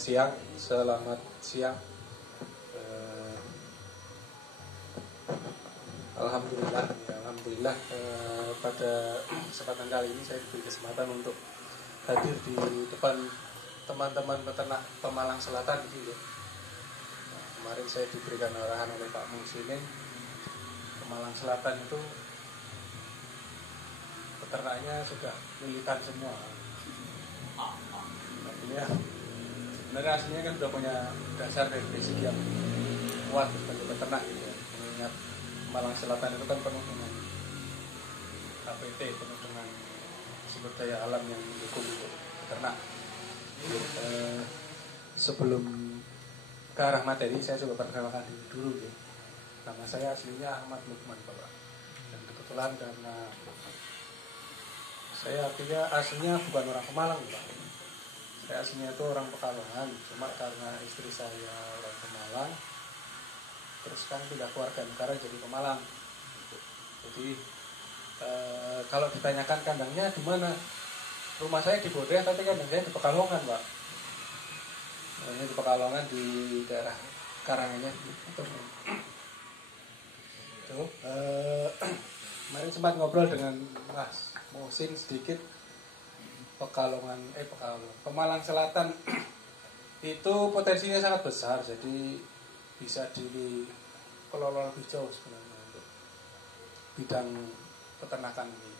Selamat siang. Alhamdulillah, pada kesempatan kali ini saya diberi kesempatan untuk hadir di depan teman-teman peternak Pemalang Selatan gitu. Nah, kemarin saya diberikan arahan oleh Pak Muslimin, Pemalang Selatan itu peternaknya sudah militan semua. Artinya sebenarnya aslinya kan sudah punya dasar dari basic yang kuat sebagai peternak gitu ya. Mengingat Malang Selatan itu kan penuh dengan KPT, penuh dengan sumber daya alam yang mendukung untuk peternak. Sebelum ke arah materi, saya coba perkenalkan dulu ya. Nama saya aslinya Ahmad Lukman, Bapak. Dan kebetulan karena saya aslinya bukan orang Pemalang, Pak. Saya aslinya itu orang Pekalongan, cuma karena istri saya orang Pemalang, terus kan pindah keluarga negara jadi Pemalang. Jadi kalau ditanyakan kandangnya di mana, rumah saya di Bodeh, tapi kandang saya di Pekalongan, Pak. Ini di Pekalongan di daerah Karanganyar. Kemarin sempat ngobrol dengan Mas Musin sedikit. Pemalang Selatan itu potensinya sangat besar, jadi bisa dikelola lebih jauh sebenarnya untuk bidang peternakan ini.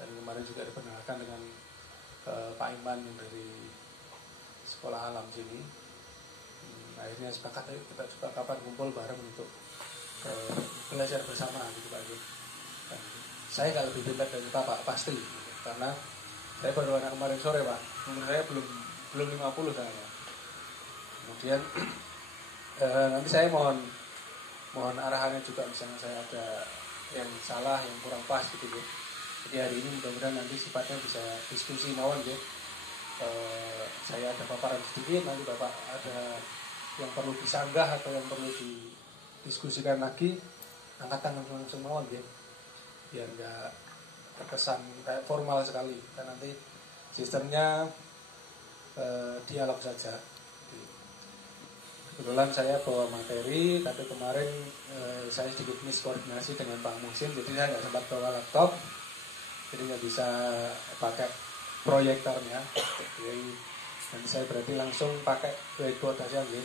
Dan kemarin juga diperkenalkan dengan Pak Iman yang dari sekolah alam sini. Akhirnya sepakat kita juga kapan kumpul bareng untuk belajar bersama gitu Pak. Dan saya nggak lebih pintar dari Bapak pasti, karena saya baru anak kemarin sore, Pak. Umur saya belum 50 saya. Kemudian nanti saya mohon arahannya juga, misalnya saya ada yang salah, yang kurang pas gitu ya. Jadi hari ini mudah-mudahan nanti sifatnya bisa diskusi mawon ya. Saya ada paparan sedikit, nanti Bapak ada yang perlu disanggah atau yang perlu didiskusikan lagi, angkat tangan langsung mawon ya. Biar enggak terkesan kayak formal sekali, kan nanti sistemnya dialog saja. Kebetulan saya bawa materi, tapi kemarin saya sedikit miskoordinasi dengan Pak Musin, jadi saya nggak sempat bawa laptop, jadi nggak bisa pakai proyektornya. Jadi nanti saya berarti langsung pakai whiteboard aja nih.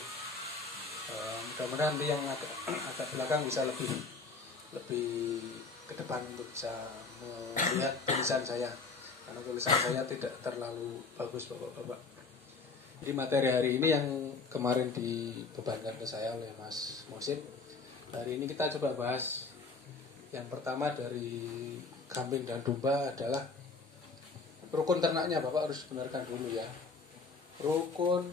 Mudah-mudahan nanti yang agak belakang bisa lebih ke depan untuk bisa melihat tulisan saya, karena tulisan saya tidak terlalu bagus Bapak-Bapak. Jadi materi hari ini yang kemarin dibebankan ke saya oleh Mas Musin, hari ini kita coba bahas yang pertama dari kambing dan domba adalah rukun ternaknya. Bapak harus benarkan dulu ya, rukun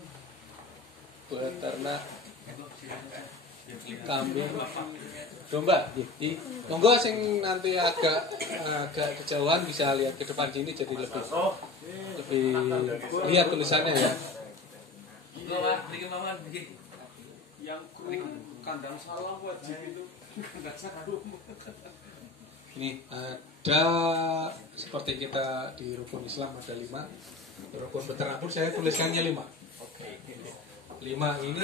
beternak kambing domba. Monggo sing nanti agak kejauhan bisa lihat ke depan sini, jadi lebih lihat tulisannya ya. Yang kandang salah wajib itu kandang salah. Ini ada seperti kita di rukun Islam ada 5. Rukun beternak pun saya tuliskannya 5. 5 ini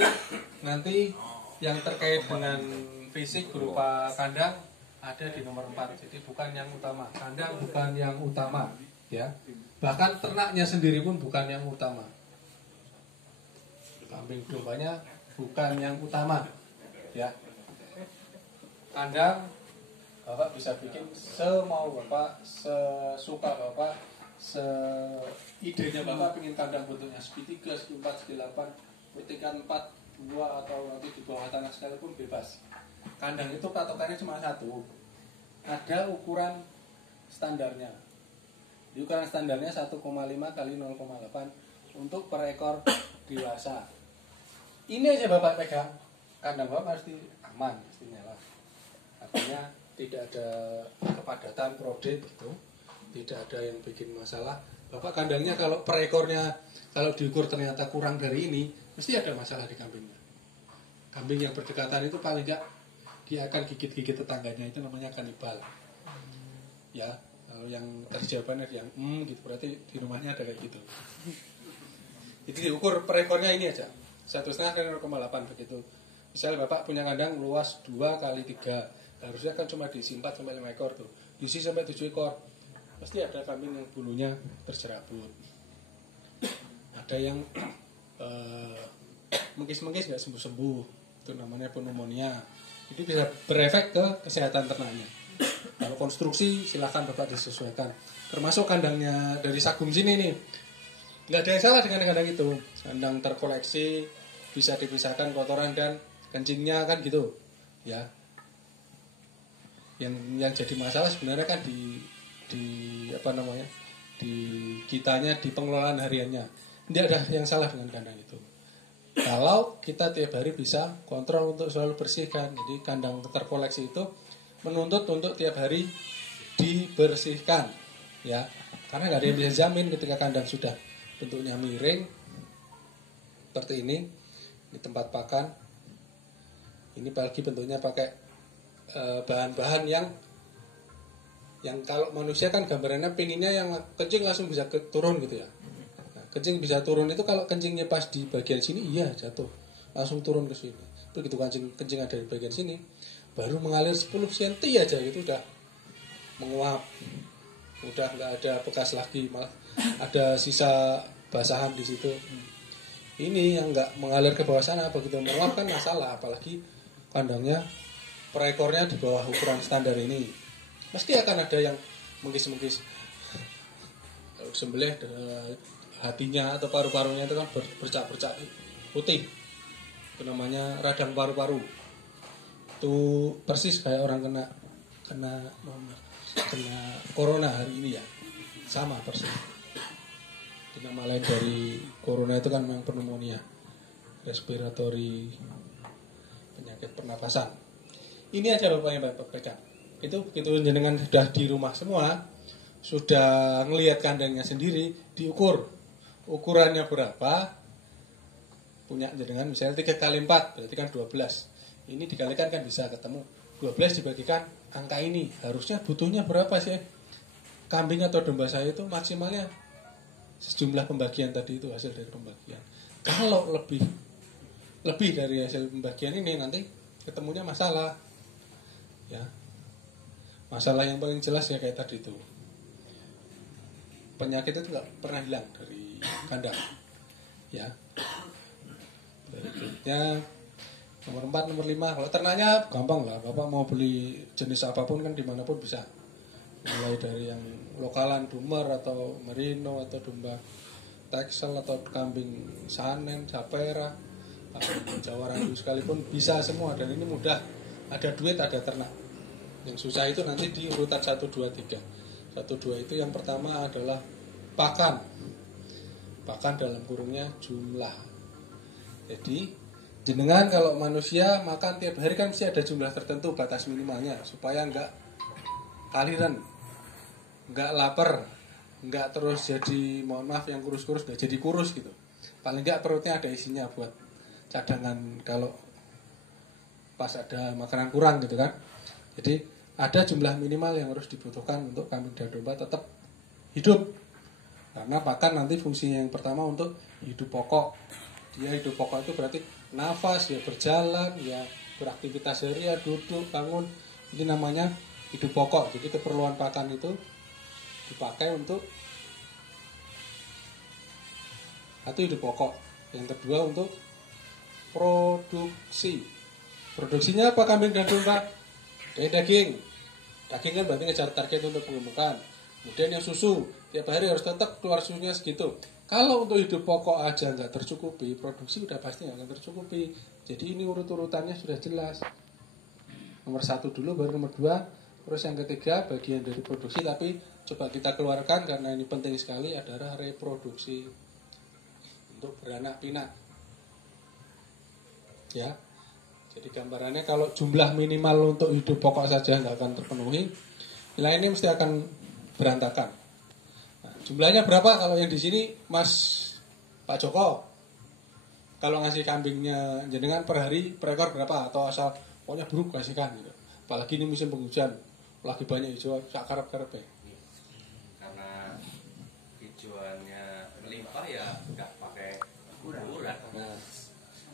nanti yang terkait dengan fisik berupa kandang ada di nomor 4. Jadi bukan yang utama. Kandang bukan yang utama, ya. Bahkan ternaknya sendiri pun bukan yang utama. Kambing dombanya bukan yang utama, ya. Kandang Bapak bisa bikin semau Bapak, sesuka Bapak, idenya Bapak pengen kandang bentuknya segi 3, segi 4, segi 8, vertikan 4, 2 atau nanti di bawah tanah sekalipun bebas. Kandang itu patokannya cuma satu. Ada ukuran standarnya. Di ukuran standarnya 1,5 kali 0,8 untuk per ekor dewasa. Ini aja Bapak pegang, kandang Bapak pasti aman, pasti nyala. Artinya tidak ada kepadatan prodit gitu, tidak ada yang bikin masalah. Bapak kandangnya kalau per ekornya kalau diukur ternyata kurang dari ini, mesti ada masalah di kambingnya. Kambing yang berdekatan itu paling enggak dia akan gigit-gigit tetangganya, itu namanya kanibal. Ya, kalau yang terjawabnya ada yang gitu, berarti di rumahnya ada kayak gitu. Jadi diukur per ekornya ini aja 1,5 kali 0,8 begitu. Misalnya Bapak punya kandang luas 2 kali 3, harusnya kan cuma diisi 4 sampai 5 ekor tuh. Diisi sampai 7 ekor. Pasti ada kambing yang bulunya terjerabut. Ada yang mengkis-mengkis nggak sembuh-sembuh, itu namanya pneumonia. Itu bisa berefek ke kesehatan ternaknya. Kalau konstruksi silahkan Bapak disesuaikan. Termasuk kandangnya dari Sagum sini nih, nggak ada yang salah dengan kandang itu. Kandang terkoleksi, bisa dipisahkan kotoran dan kencingnya kan gitu, ya. Yang jadi masalah sebenarnya kan di apa namanya, di kitanya, di pengelolaan hariannya. Tidak ada yang salah dengan kandang itu. Kalau kita tiap hari bisa kontrol untuk selalu bersihkan. Jadi kandang terkoleksi itu menuntut untuk tiap hari dibersihkan, ya. Karena nggak ada yang bisa jamin ketika kandang sudah bentuknya miring seperti ini tempat pakan. Ini apalagi bentuknya pakai bahan-bahan yang kalau manusia kan gambarannya pinginnya yang kencing langsung bisa turun gitu ya. Nah, kencing bisa turun itu kalau kencingnya pas di bagian sini iya jatuh langsung turun ke sini. Begitu kencing ada di bagian sini baru mengalir 10 cm aja gitu udah menguap, udah nggak ada bekas lagi, malah ada sisa basahan di situ. Ini yang nggak mengalir ke bawah sana, begitu menguap kan masalah, apalagi kandangnya per ekornya di bawah ukuran standar ini. Pasti akan ada yang mengkis-mengkis. Sembelih hatinya atau paru-parunya itu kan bercak-bercak putih. Itu namanya radang paru-paru. Itu persis kayak orang kena corona hari ini ya. Sama persis. Nama lain dari corona itu kan memang pneumonia, respiratory, penyakit pernapasan. Ini aja Bapak yang Bapak pegang. Itu begitu jenengan sudah di rumah semua, sudah ngelihat kandangnya sendiri, diukur ukurannya berapa, punya jenengan misalnya 3 kali 4 berarti kan 12. Ini dikalikan kan bisa ketemu 12 dibagikan angka ini, harusnya butuhnya berapa sih kambing atau domba saya itu maksimalnya sejumlah pembagian tadi, itu hasil dari pembagian. Kalau lebih dari hasil pembagian ini nanti ketemunya masalah, ya. Masalah yang paling jelas ya kayak tadi itu, penyakit itu nggak pernah hilang dari kandang, ya. Berikutnya nomor 4, nomor 5. Kalau ternaknya gampang lah, Bapak mau beli jenis apapun kan dimanapun bisa. Mulai dari yang lokalan Dumer atau Merino atau domba Texel atau kambing Sanen, Japera, Jawa Randu sekalipun bisa semua, dan ini mudah. Ada duit, ada ternak. Yang susah itu nanti di urutan 1, 2, 3. 1, 2 itu yang pertama adalah pakan. Pakan dalam kurungnya jumlah. Jadi jenengan kalau manusia makan tiap hari kan mesti ada jumlah tertentu batas minimalnya supaya enggak kaliran, enggak lapar, enggak terus jadi, mohon maaf yang kurus-kurus enggak jadi kurus gitu. Paling enggak perutnya ada isinya buat cadangan kalau pas ada makanan kurang gitu kan. Jadi ada jumlah minimal yang harus dibutuhkan untuk kambing dan domba tetap hidup. Karena pakan nanti fungsinya yang pertama untuk hidup pokok. Dia hidup pokok itu berarti nafas, ya berjalan, ya beraktivitas harian, duduk, bangun. Ini namanya hidup pokok. Jadi keperluan pakan itu dipakai untuk satu hidup pokok. Yang kedua untuk produksi. Produksinya apa kambing dan domba? Daging. Daging kan berarti ngejar target untuk penggemukan. Kemudian yang susu, tiap hari harus tetap keluar susunya segitu. Kalau untuk hidup pokok aja nggak tercukupi, produksi udah pasti nggak akan tercukupi. Jadi ini urut-urutannya sudah jelas. Nomor 1 dulu, baru nomor 2. Terus yang ketiga bagian dari produksi, tapi coba kita keluarkan karena ini penting sekali, adalah reproduksi untuk beranak pinak. Ya. Jadi gambarannya kalau jumlah minimal untuk hidup pokok saja nggak akan terpenuhi, wilayah ini mesti akan berantakan. Nah, jumlahnya berapa kalau yang di sini Mas Pak Joko? Kalau ngasih kambingnya jenengan per hari per ekor berapa? Atau asal pokoknya buruk kasihkan gitu. Apalagi ini musim penghujan, lagi banyak hijau, sak karep-karep ya. Karena hijauannya melimpah ya nggak pakai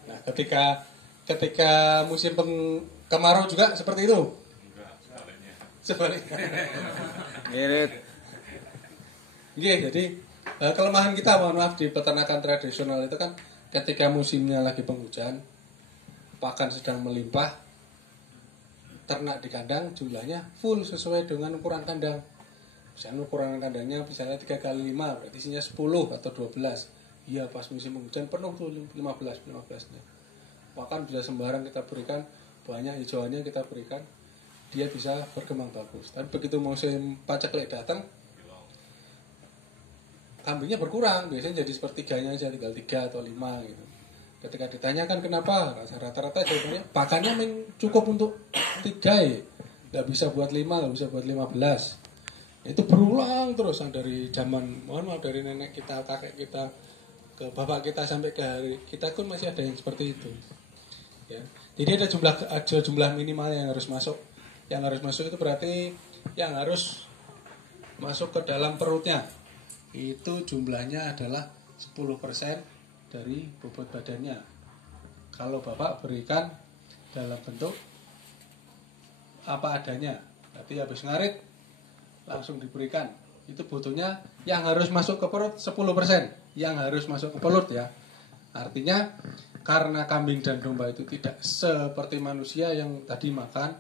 Nah, ketika musim kemarau juga seperti itu. Sebaliknya. Ngirit. Iya, jadi kelemahan kita mohon maaf di peternakan tradisional itu kan ketika musimnya lagi penghujan, pakan sedang melimpah, ternak di kandang jumlahnya full sesuai dengan ukuran kandang. Misalnya ukuran kandangnya misalnya 3 kali 5, berarti isinya 10 atau 12. Iya, pas musim penghujan penuh tuh 15-nya. Pakan bisa sembarang kita berikan, banyak hijauannya kita berikan, dia bisa berkembang bagus. Tapi begitu musim paceklik datang, kambingnya berkurang, biasanya jadi sepertiganya aja, tinggal 3 atau 5 gitu. Ketika ditanyakan kenapa, rata-rata jawabannya pakannya cukup untuk 3 ya. Gak bisa buat 5, gak bisa buat 15. Itu berulang terus dari zaman, mohon maaf, dari nenek kita, kakek kita, ke bapak kita sampai ke hari kita pun masih ada yang seperti itu. Ya. Jadi ada jumlah minimal yang harus masuk. Yang harus masuk itu berarti yang harus masuk ke dalam perutnya. Itu jumlahnya adalah 10% dari bobot badannya. Kalau bapak berikan dalam bentuk apa adanya, berarti habis ngarit langsung diberikan. Itu butuhnya yang harus masuk ke perut 10%. Yang harus masuk ke perut ya. Artinya karena kambing dan domba itu tidak seperti manusia yang tadi makan,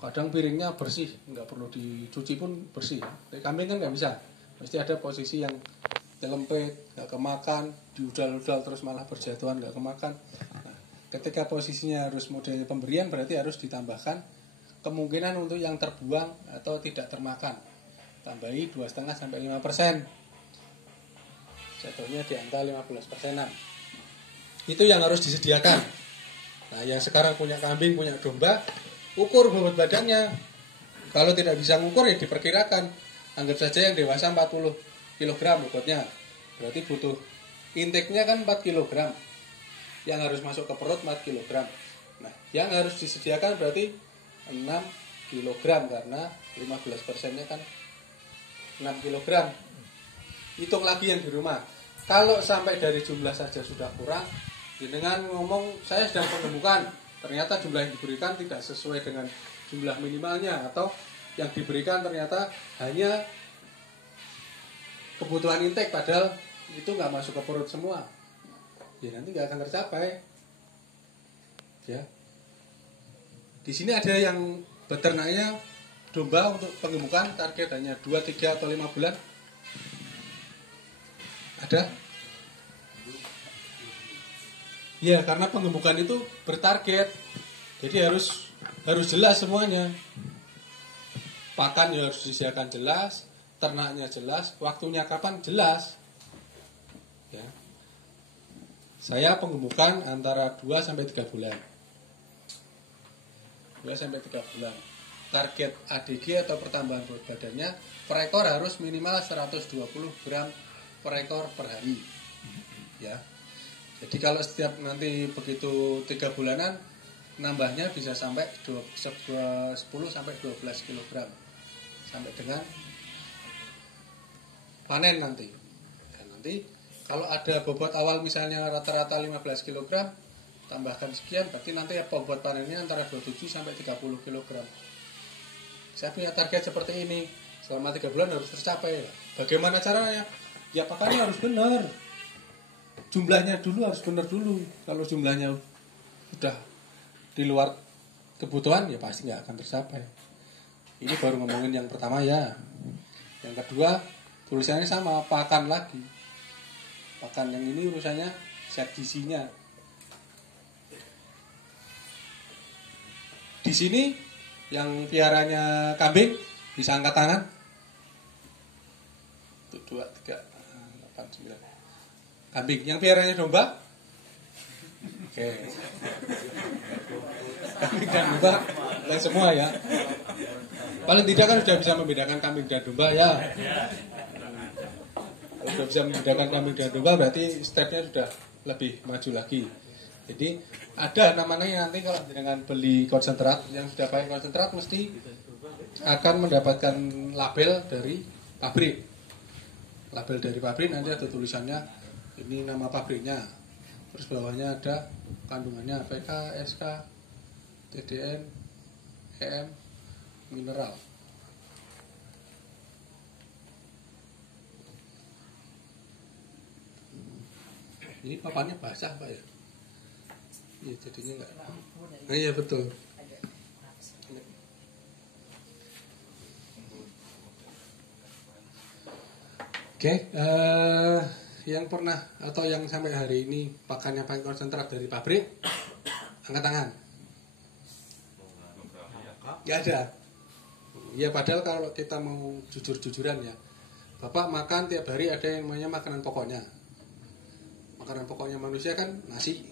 kadang piringnya bersih, nggak perlu dicuci pun bersih. Tapi kambing kan nggak bisa. Mesti ada posisi yang nyelempet, nggak kemakan, diudal-udal terus malah berjatuhan, nggak kemakan. Nah, ketika posisinya harus modelnya pemberian, berarti harus ditambahkan kemungkinan untuk yang terbuang atau tidak termakan. Tambahi 2,5-5%. Jatuhnya di angka 15%. Itu yang harus disediakan. Nah, yang sekarang punya kambing, punya domba, ukur bobot badannya. Kalau tidak bisa ngukur ya diperkirakan. Anggap saja yang dewasa 40 kg bobotnya. Berarti butuh intake-nya kan 4 kg. Yang harus masuk ke perut 4 kg. Nah, yang harus disediakan berarti 6 kg karena 15%-nya kan 6 kg. Hitung lagi yang di rumah. Kalau sampai dari jumlah saja sudah kurang, dengan ngomong saya sedang pengembukan, ternyata jumlah yang diberikan tidak sesuai dengan jumlah minimalnya, atau yang diberikan ternyata hanya kebutuhan intake, padahal itu nggak masuk ke perut semua, ya nanti nggak akan tercapai. Ya, di sini ada yang beternaknya domba untuk pengembukan target hanya 2, 3 atau 5 bulan. Ada? Ya, karena pengembukan itu bertarget. Jadi harus jelas semuanya. Pakan ya harus disediakan jelas, ternaknya jelas, waktunya kapan jelas. Ya. Saya pengembukan antara 2 sampai 3 bulan. 2 sampai 3 bulan. Target ADG atau pertambahan berat badannya per ekor harus minimal 120 gram per ekor per hari, ya. Jadi kalau setiap nanti begitu 3 bulanan, nambahnya bisa sampai 10 sampai 12 kg sampai dengan panen nanti. Dan nanti kalau ada bobot awal misalnya rata-rata 15 kg, tambahkan sekian, berarti nanti bobot panennya antara 27 sampai 30 kg. Saya punya target seperti ini, selama 3 bulan harus tercapai. Bagaimana caranya? Ya pakannya harus benar. Jumlahnya dulu harus benar dulu. Kalau jumlahnya sudah di luar kebutuhan, ya pasti nggak akan tercapai. Ini baru ngomongin yang pertama ya. Yang kedua, tulisannya sama, pakan lagi. Pakan yang ini urusannya zat gizinya. Di sini yang piaranya kambing bisa angkat tangan. 1, 2, 3, 8, 9. Kambing. Yang piaranya domba? Oke. Kambing dan domba yang semua ya. Paling tidak kan sudah bisa membedakan kambing dan domba ya. Kalau sudah bisa membedakan kambing dan domba berarti stepnya sudah lebih maju lagi. Jadi ada namanya nanti kalau dengan beli konsentrat, yang sudah pakai konsentrat mesti akan mendapatkan label dari pabrik. Label dari pabrik nanti ada tulisannya Ini nama pabriknya. Terus bawahnya ada kandungannya PK, SK, TDN, EM, mineral. Ini papannya basah Pak ya? Iya jadinya enggak. Iya betul. Oke, yang pernah atau yang sampai hari ini pakannya pakai konsentrat dari pabrik, angkat tangan. Nggak ada. Ya padahal kalau kita mau jujur-jujuran ya, Bapak makan tiap hari ada yang namanya makanan pokoknya. Makanan pokoknya manusia kan nasi.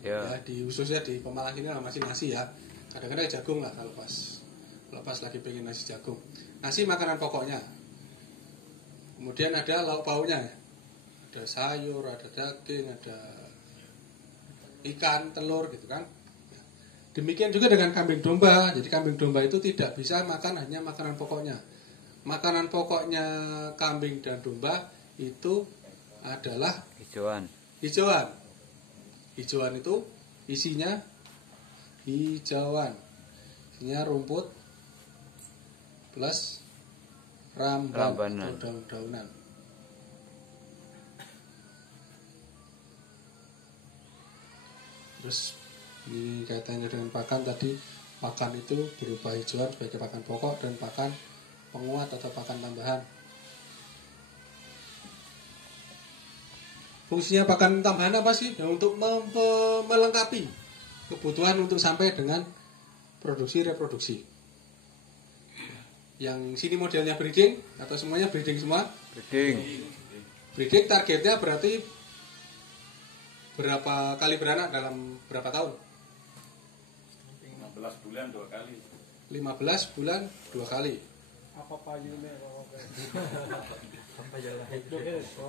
Ya di khususnya di Pemalang ini masih nasi ya. Kadang-kadang jagung lah kalau pas lagi pengen nasi jagung. Nasi makanan pokoknya. Kemudian ada lauk pauknya, ada sayur, ada daging, ada ikan, telur gitu kan. Demikian juga dengan kambing domba. Jadi kambing domba itu tidak bisa makan hanya makanan pokoknya. Makanan pokoknya kambing dan domba itu adalah hijauan. Hijauan itu isinya hijauan. Isinya rumput plus rambanan atau daun-daunan. Terus ini kaitannya dengan pakan tadi, pakan itu berupa hijauan sebagai pakan pokok dan pakan penguat atau pakan tambahan. Fungsinya pakan tambahan apa sih? Ya, untuk melengkapi kebutuhan untuk sampai dengan reproduksi. Yang sini modelnya breeding atau semuanya breeding semua? Breeding targetnya berarti berapa kali beranak dalam berapa tahun? 15 bulan 2 kali. 15 bulan 2 kali. Apa payune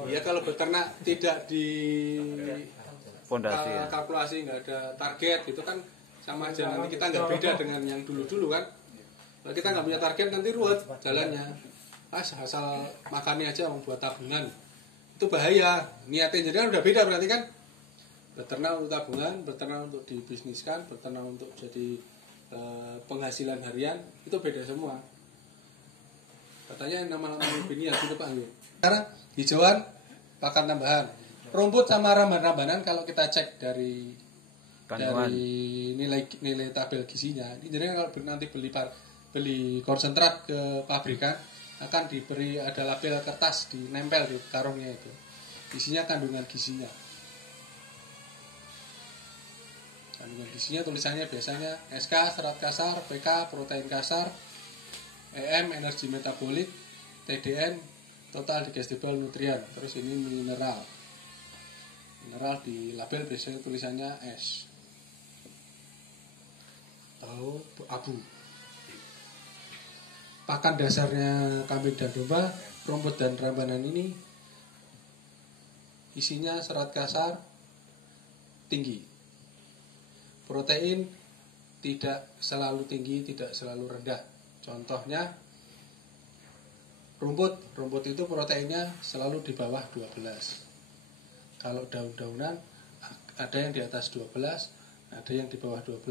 Iya kalau beternak tidak di Fondasi ya. kalkulasi nggak ada target gitu kan sama aja nanti kita nggak beda dengan yang dulu-dulu kan. Kalau kita nggak punya target nanti ruwet jalannya. Asal makannya aja membuat tabungan. Itu bahaya. Niatnya jadi kan udah beda berarti kan. Beternak untuk tabungan, beternak untuk dibisniskan, beternak untuk jadi penghasilan harian itu beda semua. Katanya nama-nama bini ya gitu Pak. Karena hijauan pakan tambahan. Rumput sama ramban-rambanan kalau kita cek dari nilai tabel gizinya. Ini jadi kalau nanti beli konsentrat ke pabrikan akan diberi ada label kertas dinempel di karungnya itu. Isinya kandungan gizinya. Kandungan gizinya tulisannya biasanya SK serat kasar, PK protein kasar, EM energi metabolik, TDN total digestible nutrient. Terus ini mineral. Mineral di label biasanya tulisannya S atau abu. Pakan dasarnya kambing dan domba, rumput dan rambanan ini isinya serat kasar tinggi. Protein tidak selalu tinggi, tidak selalu rendah. Contohnya rumput itu proteinnya selalu di bawah 12. Kalau daun-daunan ada yang di atas 12, ada yang di bawah 12,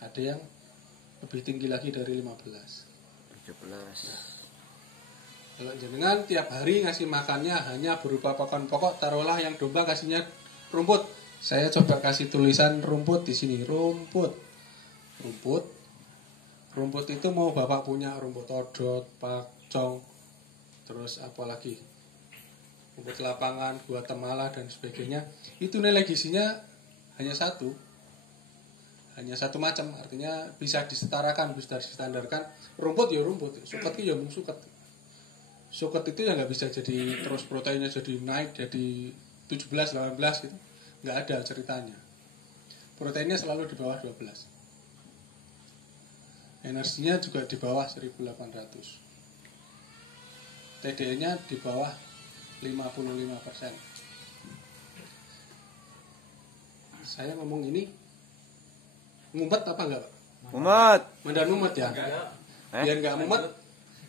ada yang lebih tinggi lagi dari 15. 17. Kalau jenengan tiap hari ngasih makannya hanya berupa pakan pokok, taruhlah yang domba kasihnya rumput. Saya coba kasih tulisan rumput di sini, rumput. Rumput itu mau Bapak punya rumput odot, pakcong, terus apa lagi? Rumput lapangan, Guatemala dan sebagainya. Itu nilai gizinya hanya satu macam, artinya bisa disetarakan, bisa distandarkan. Rumput ya rumput, suket ya mung suket. Suket itu ya nggak bisa jadi terus proteinnya jadi naik jadi 17, 18 gitu, nggak ada ceritanya. Proteinnya selalu di bawah 12. Energinya juga di bawah 1800. TDN-nya di bawah 55%. Saya ngomong ini ngumpet apa enggak, Pak? Mumet. Mandan mumet ya? Biar enggak mumet,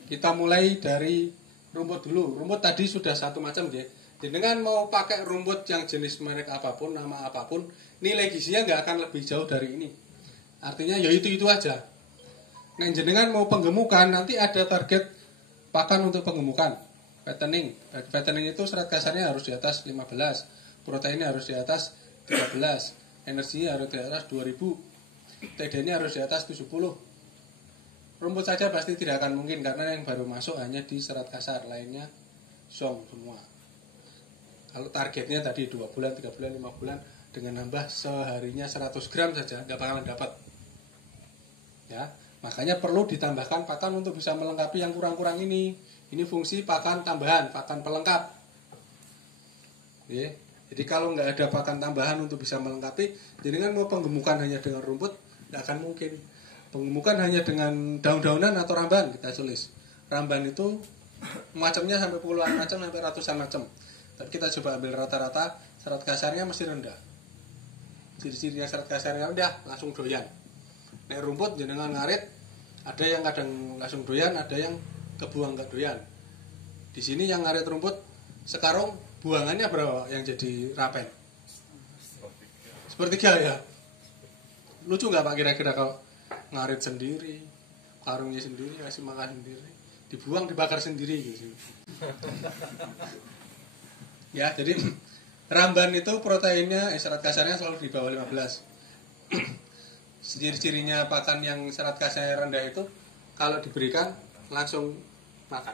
kita mulai dari rumput dulu. Rumput tadi sudah satu macam ya. Jenengan mau pakai rumput yang jenis merek apapun, nama apapun, nilai gizinya nggak akan lebih jauh dari ini. Artinya ya itu aja. Nah, jenengan mau penggemukan, nanti ada target pakan untuk penggemukan. Fattening. Fattening itu serat kasarnya harus di atas 15, proteinnya harus di atas 13, energinya harus di atas 2000, TD-nya harus di atas 70. Rumput saja pasti tidak akan mungkin karena yang baru masuk hanya di serat kasar, lainnya song semua. Kalau targetnya tadi 2 bulan, 3 bulan, 5 bulan, dengan nambah seharinya 100 gram saja, nggak bakalan dapat. Ya, makanya perlu ditambahkan pakan untuk bisa melengkapi yang kurang-kurang ini. Ini fungsi pakan tambahan, pakan pelengkap. Ya, jadi kalau nggak ada pakan tambahan untuk bisa melengkapi, jadi kan mau penggemukan hanya dengan rumput, nggak akan mungkin. Penggemukan hanya dengan daun-daunan atau ramban, kita tulis. Ramban itu macamnya sampai puluhan macam, sampai ratusan macam. Tapi kita coba ambil rata-rata, serat kasarnya mesti rendah. Ciri-cirinya serat kasarnya rendah, langsung doyan. Nek rumput jenengan ngarit, ada yang kadang langsung doyan, ada yang kebuang gak doyan. Di sini yang ngarit rumput sekarang buangannya berapa yang jadi rapen? Sepertiga ya. Lucu nggak Pak kira-kira kalau ngarit sendiri, karungnya sendiri, kasih makan sendiri, dibuang dibakar sendiri gitu. Ya, jadi ramban itu proteinnya serat kasarnya selalu di bawah 15. Ciri-cirinya pakan yang serat kasarnya rendah itu kalau diberikan langsung makan.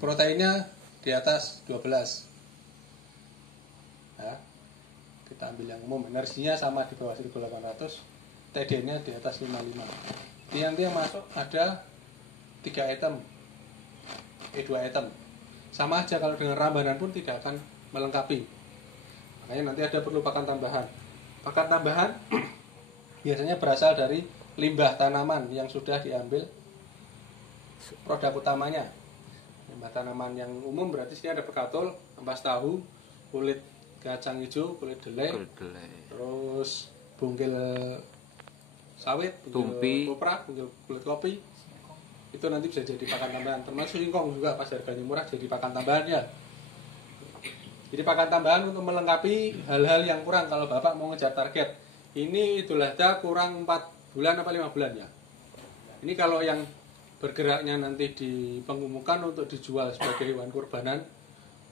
Proteinnya di atas 12. Ya. Kita ambil yang umum, energinya sama di bawah 1800, TD-nya di atas 55. Jadi nanti yang masuk ada 3 item, 2 item. Sama aja kalau dengan rambanan pun tidak akan melengkapi. Makanya nanti ada perlu pakan tambahan. Pakan tambahan biasanya berasal dari limbah tanaman yang sudah diambil produk utamanya. Limbah tanaman yang umum berarti sini ada bekatul, ampas tahu, kulit kacang hijau, kulit delai, terus bungkil sawit, bungkil kopra, bungkil kulit kopi. Itu nanti bisa jadi pakan tambahan, termasuk singkong juga pas harganya murah jadi pakan tambahan ya. Jadi pakan tambahan untuk melengkapi hal-hal yang kurang kalau Bapak mau ngejar target. Ini Idul Adha kurang 4 bulan apa 5 bulan ya. Ini kalau yang bergeraknya nanti di pengumuman untuk dijual sebagai hewan kurbanan,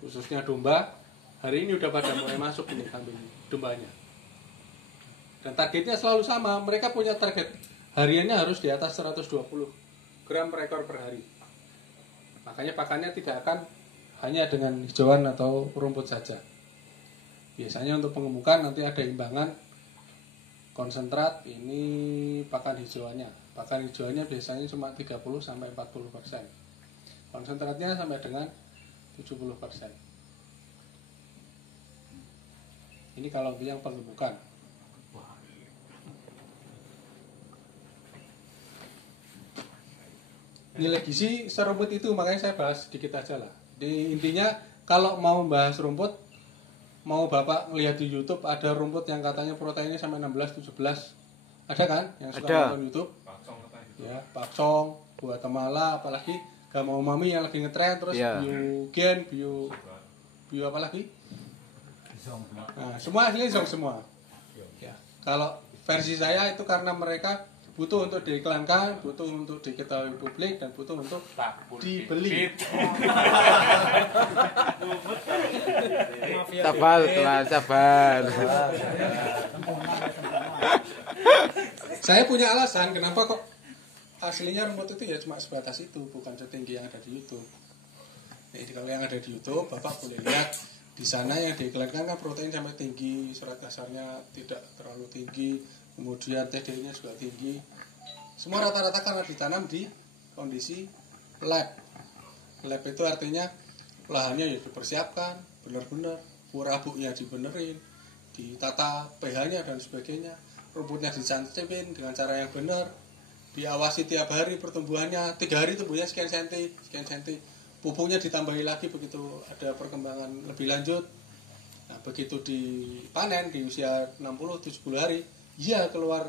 khususnya domba, hari ini udah pada mulai masuk ini kambing dombanya. Dan targetnya selalu sama, mereka punya target hariannya harus di atas 120 gram per ekor per hari. Makanya pakannya tidak akan hanya dengan hijauan atau rumput saja. Biasanya untuk pengemukan nanti ada imbangan konsentrat, ini pakan hijauannya. Pakan hijauannya biasanya cuma 30 sampai 40%. Konsentratnya sampai dengan 70%. Ini kalau yang pengemukan. Nilai gizi serumput itu makanya saya bahas sedikit aja lah. Di intinya kalau mau bahas rumput, mau Bapak lihat di YouTube ada rumput yang katanya proteinnya sampai 16-17. Ada kan yang suka nonton YouTube? Ya, pakcong, buah temala, apalagi Gamma Umami yang lagi ngetren, terus Biogen, bio apa lagi? Nah, semua asli zong semua. Ya. Kalau versi saya itu karena mereka butuh untuk diiklankan, butuh untuk diketahui publik, dan butuh untuk dibeli. Sabar. Saya punya alasan kenapa kok aslinya rumput itu ya cuma sebatas itu, bukan setinggi yang ada di YouTube. Jadi kalau yang ada di YouTube, Bapak boleh lihat di sana yang diiklankan kan protein sampai tinggi, serat kasarnya tidak terlalu tinggi, kemudian TD-nya juga tinggi. Semua rata-rata karena ditanam di kondisi lab. Lab itu artinya lahannya ya dipersiapkan benar-benar, rabuknya dibenerin, ditata pH-nya dan sebagainya, rumputnya dicancipin dengan cara yang benar, diawasi tiap hari pertumbuhannya, 3 hari tumbuhnya sekian senti, pupuknya ditambahi lagi begitu ada perkembangan lebih lanjut. Nah, begitu dipanen di usia 60-70 hari, ya keluar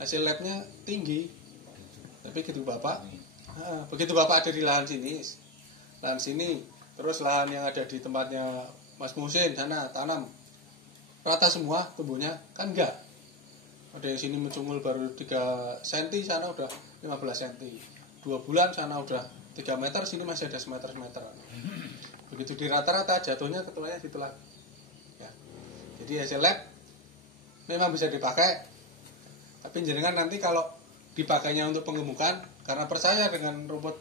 hasil labnya tinggi. Tapi begitu Bapak ada di lahan sini Terus lahan yang ada di tempatnya Mas Musin sana tanam rata semua tumbuhnya kan enggak. Ada yang sini mencungul baru 3 cm, sana udah 15 cm. 2 bulan sana udah 3 meter, sini masih ada semeter-semeter. Begitu di rata-rata jatuhnya ketuanya situ lagi. Ya. Jadi hasil lab memang bisa dipakai. Tapi jenengan nanti kalau dipakainya untuk penggemukan, karena percaya dengan rumput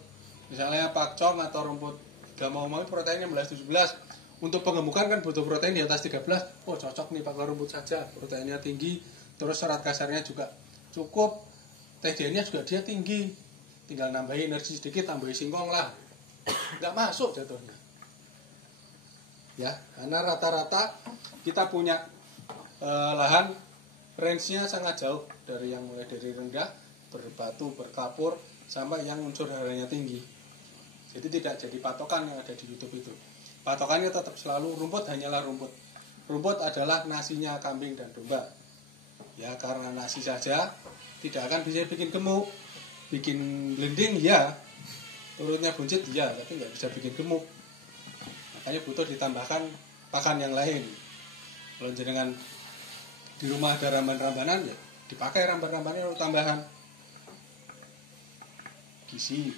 misalnya pakcong atau rumput gamau-mau proteinnya 16-17, untuk penggemukan kan butuh protein di atas 13. Oh cocok nih pakai rumput saja, proteinnya tinggi, terus serat kasarnya juga cukup, TDN-nya juga dia tinggi, tinggal nambahin energi sedikit, tambahin singkong lah, nggak masuk jatuhnya. Ya, karena rata-rata kita punya lahan range-nya sangat jauh dari yang mulai dari rendah berbatu, berkapur, sampai yang unsur haranya tinggi. Jadi tidak jadi patokan yang ada di YouTube itu. Patokannya tetap selalu rumput hanyalah rumput. Rumput adalah nasinya kambing dan domba. Ya karena nasi saja tidak akan bisa bikin gemuk. Bikin blending ya, turutnya buncit ya, tapi nggak bisa bikin gemuk. Makanya butuh ditambahkan pakan yang lain. Kalau jenengan di rumah ada ramban-rambanan ya dipakai ramban-rambannya untuk tambahan gizi.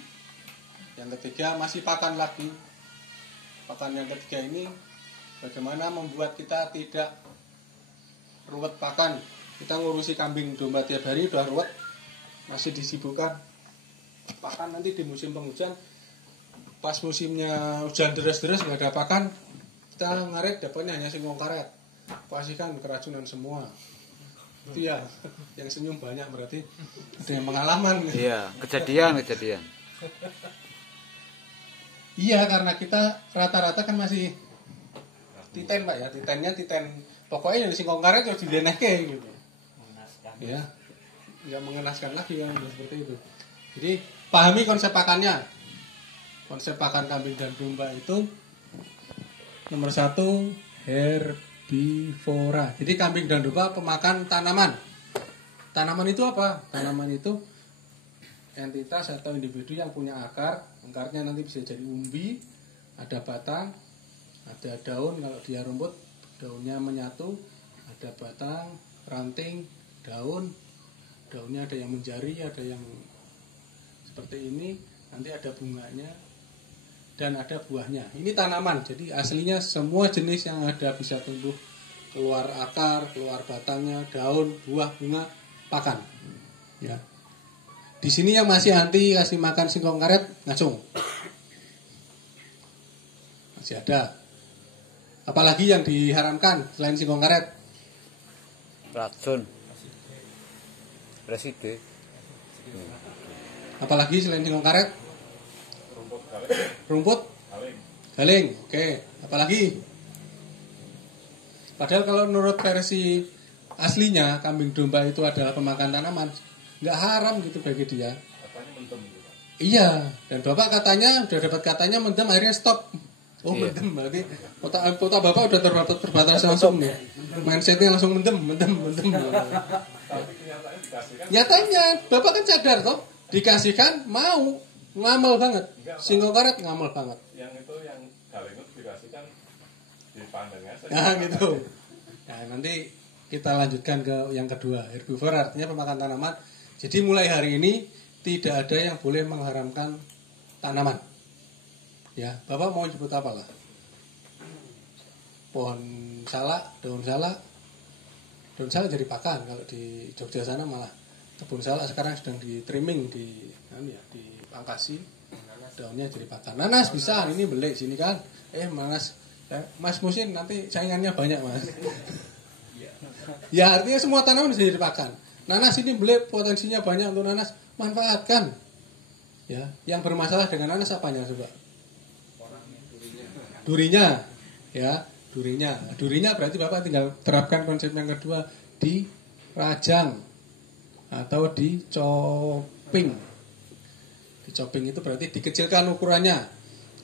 Yang ketiga masih pakan lagi. Pakan yang ketiga ini bagaimana membuat kita tidak ruwet pakan. Kita ngurusi kambing domba tiap hari udah ruwet, masih disibukkan pakan. Nanti di musim penghujan, pas musimnya hujan deras-deras nggak ada pakan, kita ngaret dapatnya hanya singkong karet. Pastikan keracunan semua. Itu ya, yang senyum banyak berarti ada yang pengalaman. Iya, kejadian. Iya, karena kita rata-rata kan masih titen Pak ya, titennya titen pokoknya yang singkong karet harus dideneke gitu. Ya, nggak mengenaskan lagi kan seperti itu. Jadi pahami konsep pakannya. Konsep pakan kambing dan domba itu nomor 1 herbivora. Jadi kambing dan domba pemakan tanaman. Tanaman itu apa? Tanaman itu entitas atau individu yang punya akar. Akarnya nanti bisa jadi umbi, ada batang, ada daun. Kalau dia rumput, daunnya menyatu, ada batang, ranting, daun. Daunnya ada yang menjari, ada yang seperti ini. Nanti ada bunganya dan ada buahnya. Ini tanaman, jadi aslinya semua jenis yang ada bisa tumbuh, keluar akar, keluar batangnya, daun, buah, bunga, pakan. Ya. Di sini yang masih anti kasih makan singkong karet, ngacung. Masih ada. Apalagi yang diharamkan selain singkong karet? Racun. Reside. Apalagi selain singkong karet? Rumput? Galing. Oke. Apalagi? Padahal kalau menurut versi aslinya kambing domba itu adalah pemakan tanaman, nggak haram gitu bagi dia. Katanya mendem gitu. Iya. Dan bapak katanya udah dapat katanya mendem, akhirnya stop. Oh Iya. mendem berarti kota bapak udah terbatas langsung nih. Mindsetnya langsung mendem. Tapi kenyataannya dikasihkan. Nyatanya bapak kan sadar toh, dikasihkan mau ngamal banget. Singkong karet ngamal banget. Yang itu yang galengut dikasihkan dipandangnya saja. Nah gitu. Nah nanti kita lanjutkan ke yang kedua. Herbivora artinya pemakan tanaman. Jadi mulai hari ini tidak ada yang boleh mengharamkan tanaman. Ya, bapak mau sebut apa lah? Pohon salak, daun salak. Daun salak jadi pakan. Kalau di Jogja sana malah kebun salak sekarang sedang di trimming, dipangkasi. Daunnya jadi pakan. Nanas bisa, ini beli sini kan. Nanas, Mas Musin nanti saingannya banyak mas. Ya artinya semua tanaman bisa jadi pakan. Nanas ini beli potensinya banyak untuk nanas, manfaatkan. Ya, yang bermasalah dengan nanas apanya coba? Durinya, ya, durinya. Durinya berarti bapak tinggal terapkan konsep yang kedua, di rajang atau dicoping. Dicoping itu berarti dikecilkan ukurannya.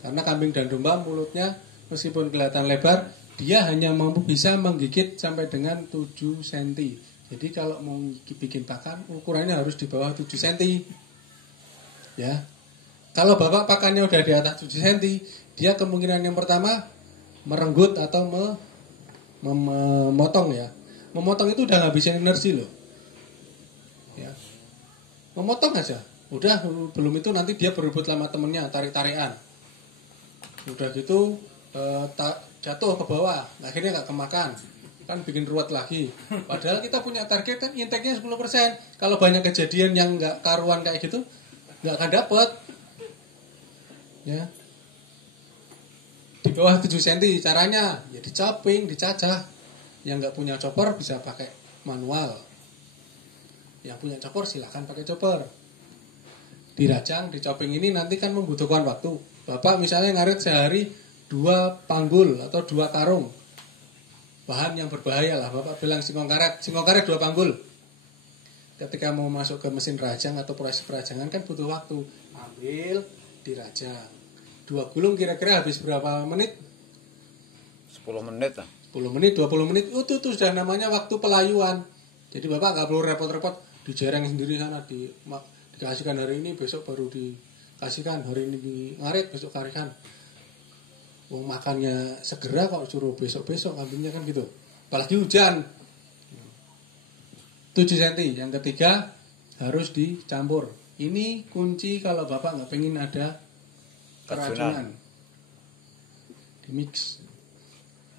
Karena kambing dan domba mulutnya meskipun kelihatan lebar, dia hanya mampu bisa menggigit sampai dengan 7 cm. Jadi kalau mau bikin pakan, ukurannya harus di bawah 7 cm. Ya. Kalau bapak pakannya udah di atas 7 cm, Dia kemungkinan yang pertama merenggut atau memotong ya. Memotong itu udah ngabisin energi loh. Ya. Memotong aja. Udah belum itu nanti dia berebut sama temennya, tarik-tarikan. Udah gitu jatuh ke bawah, akhirnya nggak kemakan. Kan bikin ruwet lagi. Padahal kita punya target kan intake-nya 10%. Kalau banyak kejadian yang nggak karuan kayak gitu, nggak akan dapet. Ya. Di bawah 7 cm caranya ya dicoping, dicacah. Yang nggak punya chopper bisa pakai manual. Yang punya chopper silakan pakai chopper. Dirajang, dicoping ini nanti kan membutuhkan waktu. Bapak misalnya ngarit sehari 2 panggul atau 2 karung. Bahan yang berbahaya lah. Bapak bilang singkong karet 2 panggul. Ketika mau masuk ke mesin rajang atau proses perajangan kan butuh waktu. Ambil, dirajang. 2 gulung kira-kira habis berapa menit? 10 menit lah. 10 menit, 20 menit, itu tuh sudah namanya waktu pelayuan. Jadi Bapak nggak perlu repot-repot dijereng sendiri sana, dikasihkan hari ini, besok baru dikasihkan, hari ini di ngarit, besok karikan. Wong makannya segera kok suruh besok-besok kambingnya kan gitu. Apalagi hujan. 7 cm. Yang ketiga harus dicampur. Ini kunci kalau Bapak nggak pengen ada keracunan. Dimix.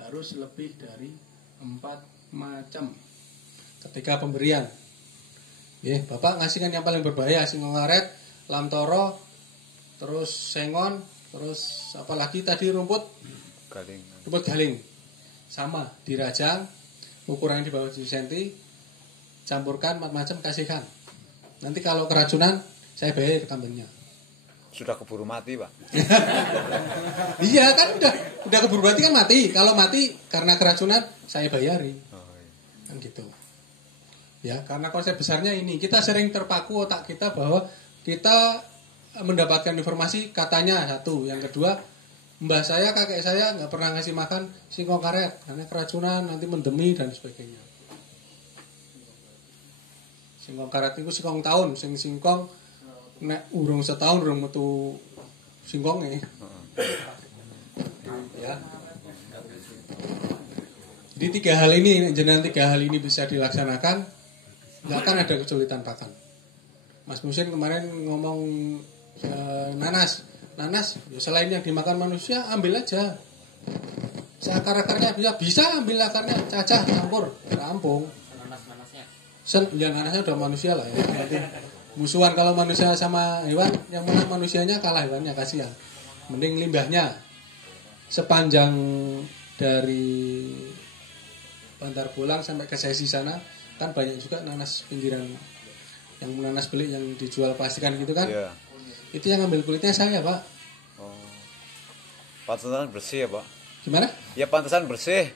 Harus lebih dari 4 macam ketika pemberian. Ya, Bapak ngasihkan yang paling berbahaya, singkong karet, lamtoro, terus sengon, terus apalagi tadi rumput galing. Sama, dirajang, ukuran di bawah 7 cm, campurkan 4 macam, kasihkan. Nanti kalau keracunan, saya bayar kambingnya. Sudah keburu mati, Pak. Iya kan udah keburu mati kan mati. Kalau mati karena keracunan saya bayari. Kan gitu. Ya, karena konsep besarnya ini, kita sering terpaku otak kita bahwa kita mendapatkan informasi katanya satu, yang kedua mbah saya, kakek saya nggak pernah ngasih makan singkong karet karena keracunan nanti mendemi dan sebagainya. Singkong karet itu singkong tahun, singkong nek urung setahun urung metu singkonge. Ya. Jadi 3 hal ini, jenengan 3 hal ini bisa dilaksanakan, nggak akan ada kesulitan pakan. Mas Musin kemarin ngomong nanas, ya selain yang dimakan manusia ambil aja. Seakar-akarnya bisa ambil akarnya, cacah, campur, rampung. Ya nanasnya udah manusia lah ya. Nanti musuhan kalau manusia sama hewan, yang menang manusianya kalah hewannya, kasihan. Mending limbahnya. Sepanjang dari Bantar Bolang sampai ke Sesi sana kan banyak juga nanas pinggiran, yang nanas belik yang dijual plastikan gitu kan. Iya. Itu yang ngambil kulitnya saya, Pak. Oh. Pantesan bersih ya, Pak? Gimana? Ya pantesan bersih.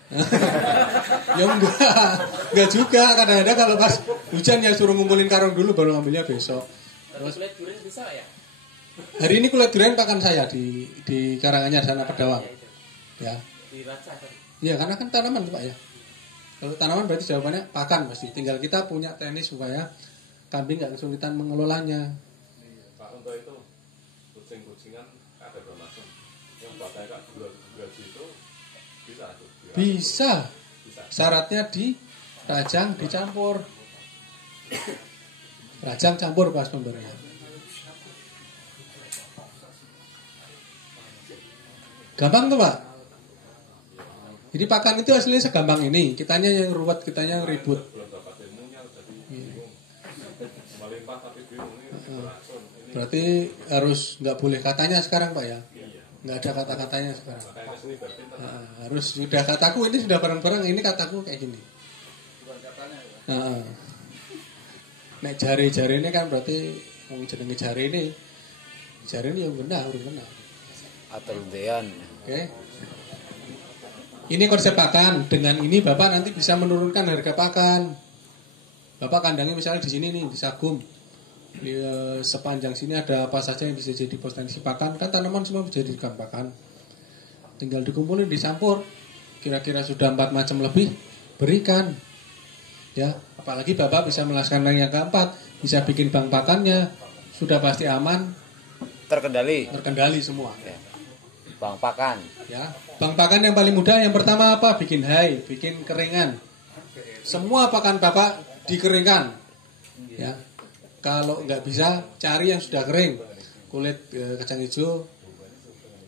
Ya enggak juga. Kadang-kadang kalau pas hujan ya suruh ngumpulin karung dulu baru ngambilnya besok. Terus kulit durian bisa ya? Hari ini kulit durian pakan saya di Karanganyar sana Pedawang. Ya. Diracah kan? Iya, karena kan tanaman tuh Pak ya. Kalau tanaman berarti jawabannya pakan pasti. Tinggal kita punya teknik supaya kambing nggak kesulitan mengelolanya. Pak, untuk itu kucing-kucingan ada bermacam. Yang pakai kan durasi itu bisa tuh. Bisa. Syaratnya dirajang, dicampur. Rajang campur pas pemberian. Gampang tuh Pak. Jadi pakan itu aslinya segampang ini. Kitanya yang ruwet, kitanya yang ribut. Belum dapat ilmunya jadi bingung. Melimpah tapi bingung ini beracun. Berarti harus nggak boleh katanya sekarang Pak ya. Nggak ada kata-katanya sekarang. Makanya kesini berarti Nah, harus sudah kataku ini sudah barang-barang ini kataku kayak gini. Nah, nek jari-jari ini kan berarti wong jenenge jari ini yang benar, udah benar. Atau dean. Oke. Ini konsep pakan. Dengan ini Bapak nanti bisa menurunkan harga pakan. Bapak kandangnya misalnya di sini nih, di Sagum. Di sepanjang sini ada apa saja yang bisa jadi potensi pakan. Kan tanaman semua bisa dijadikan pakan. Tinggal dikumpulin, dicampur. Kira-kira sudah 4 macam lebih, berikan. Ya, apalagi Bapak bisa melaksanakan yang keempat, bisa bikin bank pakannya, sudah pasti aman, Terkendali. terkendali semua. Ya. Bang pakan. Ya, bang pakan yang paling mudah yang pertama apa? Bikin hay, bikin keringan. Semua pakan bapak dikeringkan. Ya, kalau nggak bisa cari yang sudah kering. Kulit kacang hijau,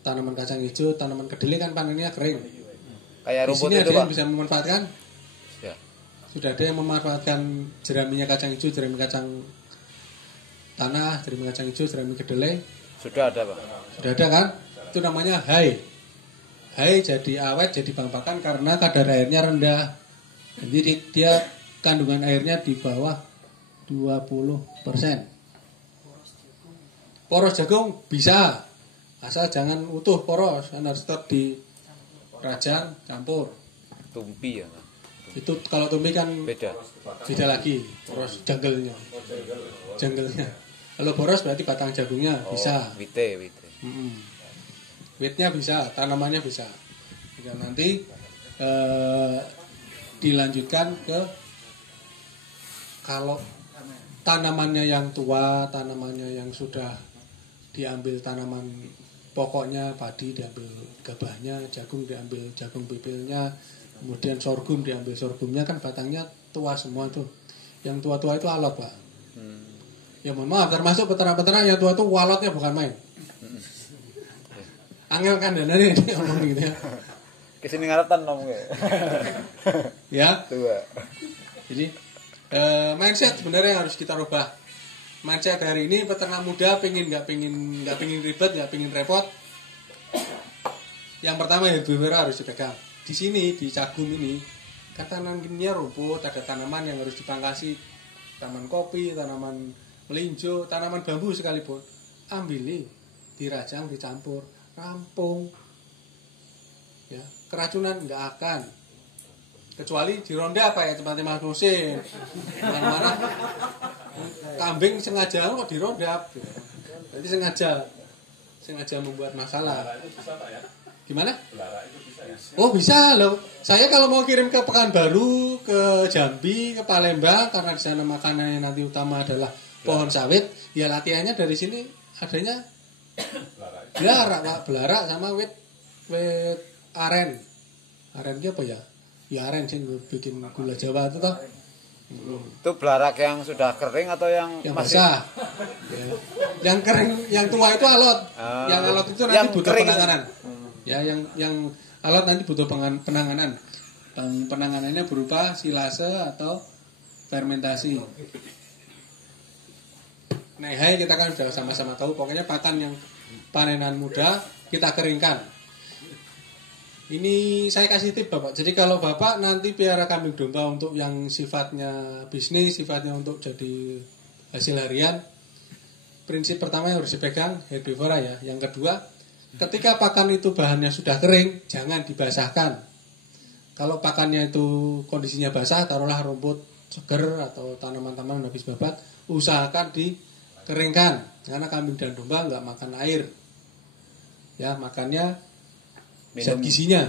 tanaman kacang hijau, tanaman kedelai kan panennya kering. Kayak Di rumput sini itu ada Pak. yang bisa memanfaatkan. Ya. Sudah ada yang memanfaatkan jeraminya kacang hijau, jerami kacang tanah, jerami kacang hijau, jerami kedelai. Sudah ada Pak. Sudah ada kan? Itu namanya hay. Hay jadi awet, jadi bang pakan karena kadar airnya rendah. Jadi dia kandungan airnya di bawah 20%. Poros jagung bisa, asal jangan utuh poros, kan harus tetap di rajang campur. Tumpi ya Pak. Itu kalau tumpi kan Beda. beda lagi, poros janggelnya. Janggelnya. Kalau poros berarti batang jagungnya bisa. Wite. Witnya bisa, tanamannya bisa. Dan nanti dilanjutkan ke kalau tanamannya yang tua, tanamannya yang sudah diambil tanaman pokoknya, padi diambil gabahnya, jagung diambil jagung pipilnya, kemudian sorghum diambil sorghumnya, kan batangnya tua semua tuh. Yang tua-tua itu alot Pak. Ya mohon maaf, termasuk peternak-peternak yang tua itu walotnya bukan main. Angel kan dana nih ngomong gitu ya. Kesini ngaratan ngomongnya. Ya. Tua. Jadi mindset sebenarnya yang harus kita rubah. Mindset hari ini peternak muda nggak pengin ribet, nggak pengin repot. Yang pertama herbivora harus dipegang. Di sini di Cagum ini kan tanamannya rumput, ada tanaman yang harus dipangkasi, tanaman kopi, tanaman melinjo, tanaman bambu sekalipun. Ambil, dirajang, dicampur, rampung. Ya, keracunan nggak akan. Kecuali di ronda apa ya tempatnya Mas Musin. Mana kambing sengaja kok dirondap. Berarti sengaja membuat masalah. Belara itu bisa Pak ya? Gimana? Belara itu bisa ya? Oh bisa loh. Saya kalau mau kirim ke Pekanbaru, ke Jambi, ke Palembang, karena di sana makanannya nanti utama adalah pohon sawit, ya latihannya dari sini adanya Belara itu. belara Pak, belara sama wit aren. Aren itu apa ya? Ya aren sih bikin gula Jawa itu toh. Itu belarak yang sudah kering atau yang Yang masih basah. Ya. Yang kering, yang tua itu alot. Yang alot itu nanti yang butuh kering. penanganan. Ya, yang alot nanti butuh penanganan. Penanganannya berupa silase atau fermentasi. Nah, hai kita kan sudah sama-sama tahu. Pokoknya pakan yang panenan muda kita keringkan. Ini saya kasih tip Bapak. Jadi kalau Bapak nanti piara kambing domba untuk yang sifatnya bisnis, sifatnya untuk jadi hasil harian, prinsip pertama yang harus dipegang herbivora ya. Yang kedua, ketika pakan itu bahannya sudah kering, jangan dibasahkan. Kalau pakannya itu kondisinya basah, taruhlah rumput seger atau tanaman-tanaman habis babat, usahakan dikeringkan. Karena kambing dan domba nggak makan air. Ya, makannya zat gizinya.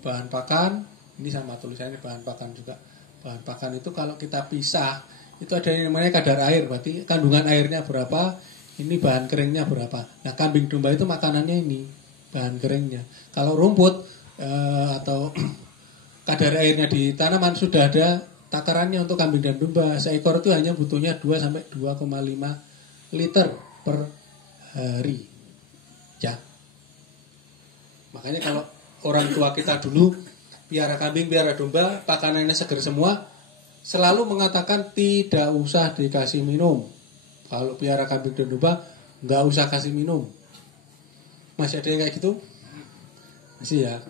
Bahan pakan, ini sama tulisannya bahan pakan juga. Bahan pakan itu kalau kita pisah, itu ada yang namanya kadar air, berarti kandungan airnya berapa, ini bahan keringnya berapa. Nah, kambing domba itu makanannya ini, bahan keringnya. Kalau rumput atau kadar airnya di tanaman sudah ada takarannya untuk kambing dan domba. Seekor itu hanya butuhnya 2 sampai 2,5 liter per hari. Ya. Makanya kalau orang tua kita dulu piara kambing, piara domba, pakanannya seger semua, selalu mengatakan tidak usah dikasih minum. Kalau piara kambing dan domba, nggak usah kasih minum. Masih ada yang kayak gitu? Masih ya.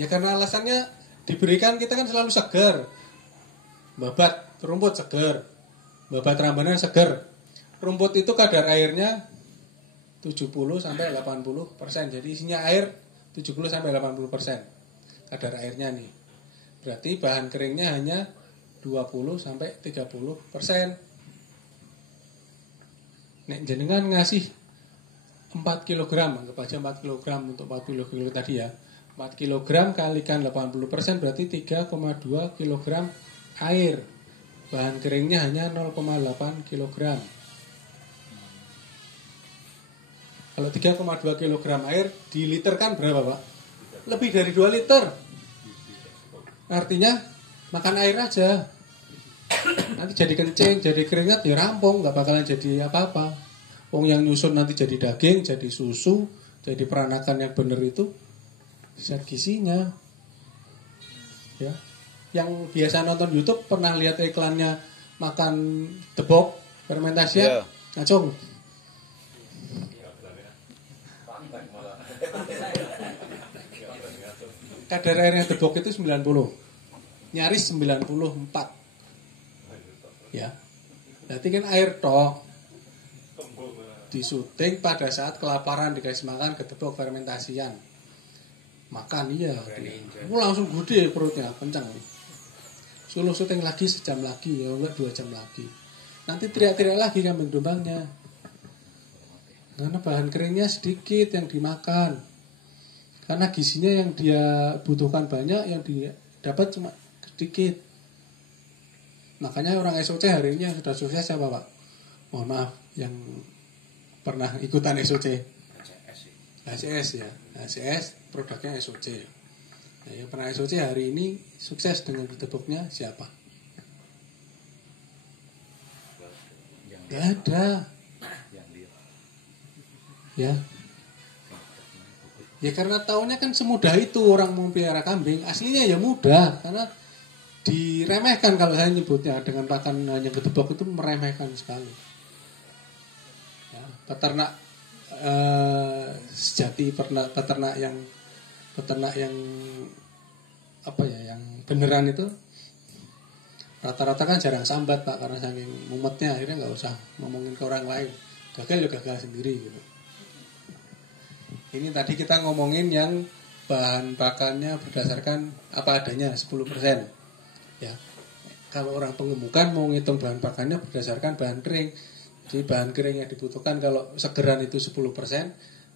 Ya karena alasannya diberikan kita kan selalu seger. Babat rumput seger, babat rambanan seger. Rumput itu kadar airnya 70 sampai 80%. Jadi isinya air 70 sampai 80% kadar airnya nih. Berarti bahan keringnya hanya 20 sampai 30%. Nek jenengan ngasih 4 kg, anggap aja 4 kg untuk 40 kg tadi ya. 4 kg kalikan 80% berarti 3,2 kg air. Bahan keringnya hanya 0,8 kg. Kalau 3,2 kg air diliterkan berapa Pak? Lebih dari 2 liter. Artinya makan air aja. Nanti jadi kencing, jadi keringat ya rampung, nggak bakalan jadi apa-apa. Wong yang nyusun nanti jadi daging, jadi susu, jadi peranakan yang benar itu zat gizinya. Ya. Yang biasa nonton YouTube pernah lihat iklannya makan debok fermentasi ya? Ngacung. Kadar airnya debok itu 90. Nyaris 94. Ya. Berarti kan air tok. Disuting pada saat kelaparan dikasih makan gedebok fermentasian. Makan iya. Langsung gede perutnya, kencang. Suruh syuting lagi sejam lagi, ya enggak 2 jam lagi. Nanti teriak-teriak lagi kambing dombangnya. Karena bahan keringnya sedikit yang dimakan. Karena gizinya yang dia butuhkan banyak, yang dia dapat cuma sedikit. Makanya orang SOC hari ini yang sudah sukses siapa Pak? Mohon maaf, yang pernah ikutan SOC. HCS ya, HCS produknya SOC. Nah, yang pernah SOC hari ini sukses dengan gedeboknya siapa? Gak ada. Ya. Ya karena taunya kan semudah itu orang memelihara kambing. Aslinya ya mudah, karena diremehkan kalau saya nyebutnya dengan pakan hanya gedebok itu meremehkan sekali. Ya, peternak sejati, peternak yang apa ya, yang beneran itu rata-rata kan jarang sambat Pak, karena saking mumetnya akhirnya nggak usah ngomongin ke orang lain, gagal ya gagal sendiri gitu. Ini tadi kita ngomongin yang bahan pakannya berdasarkan apa adanya 10%. Ya, kalau orang pengemukan mau ngitung bahan pakannya berdasarkan bahan kering. Jadi bahan kering yang dibutuhkan kalau segeran itu 10%.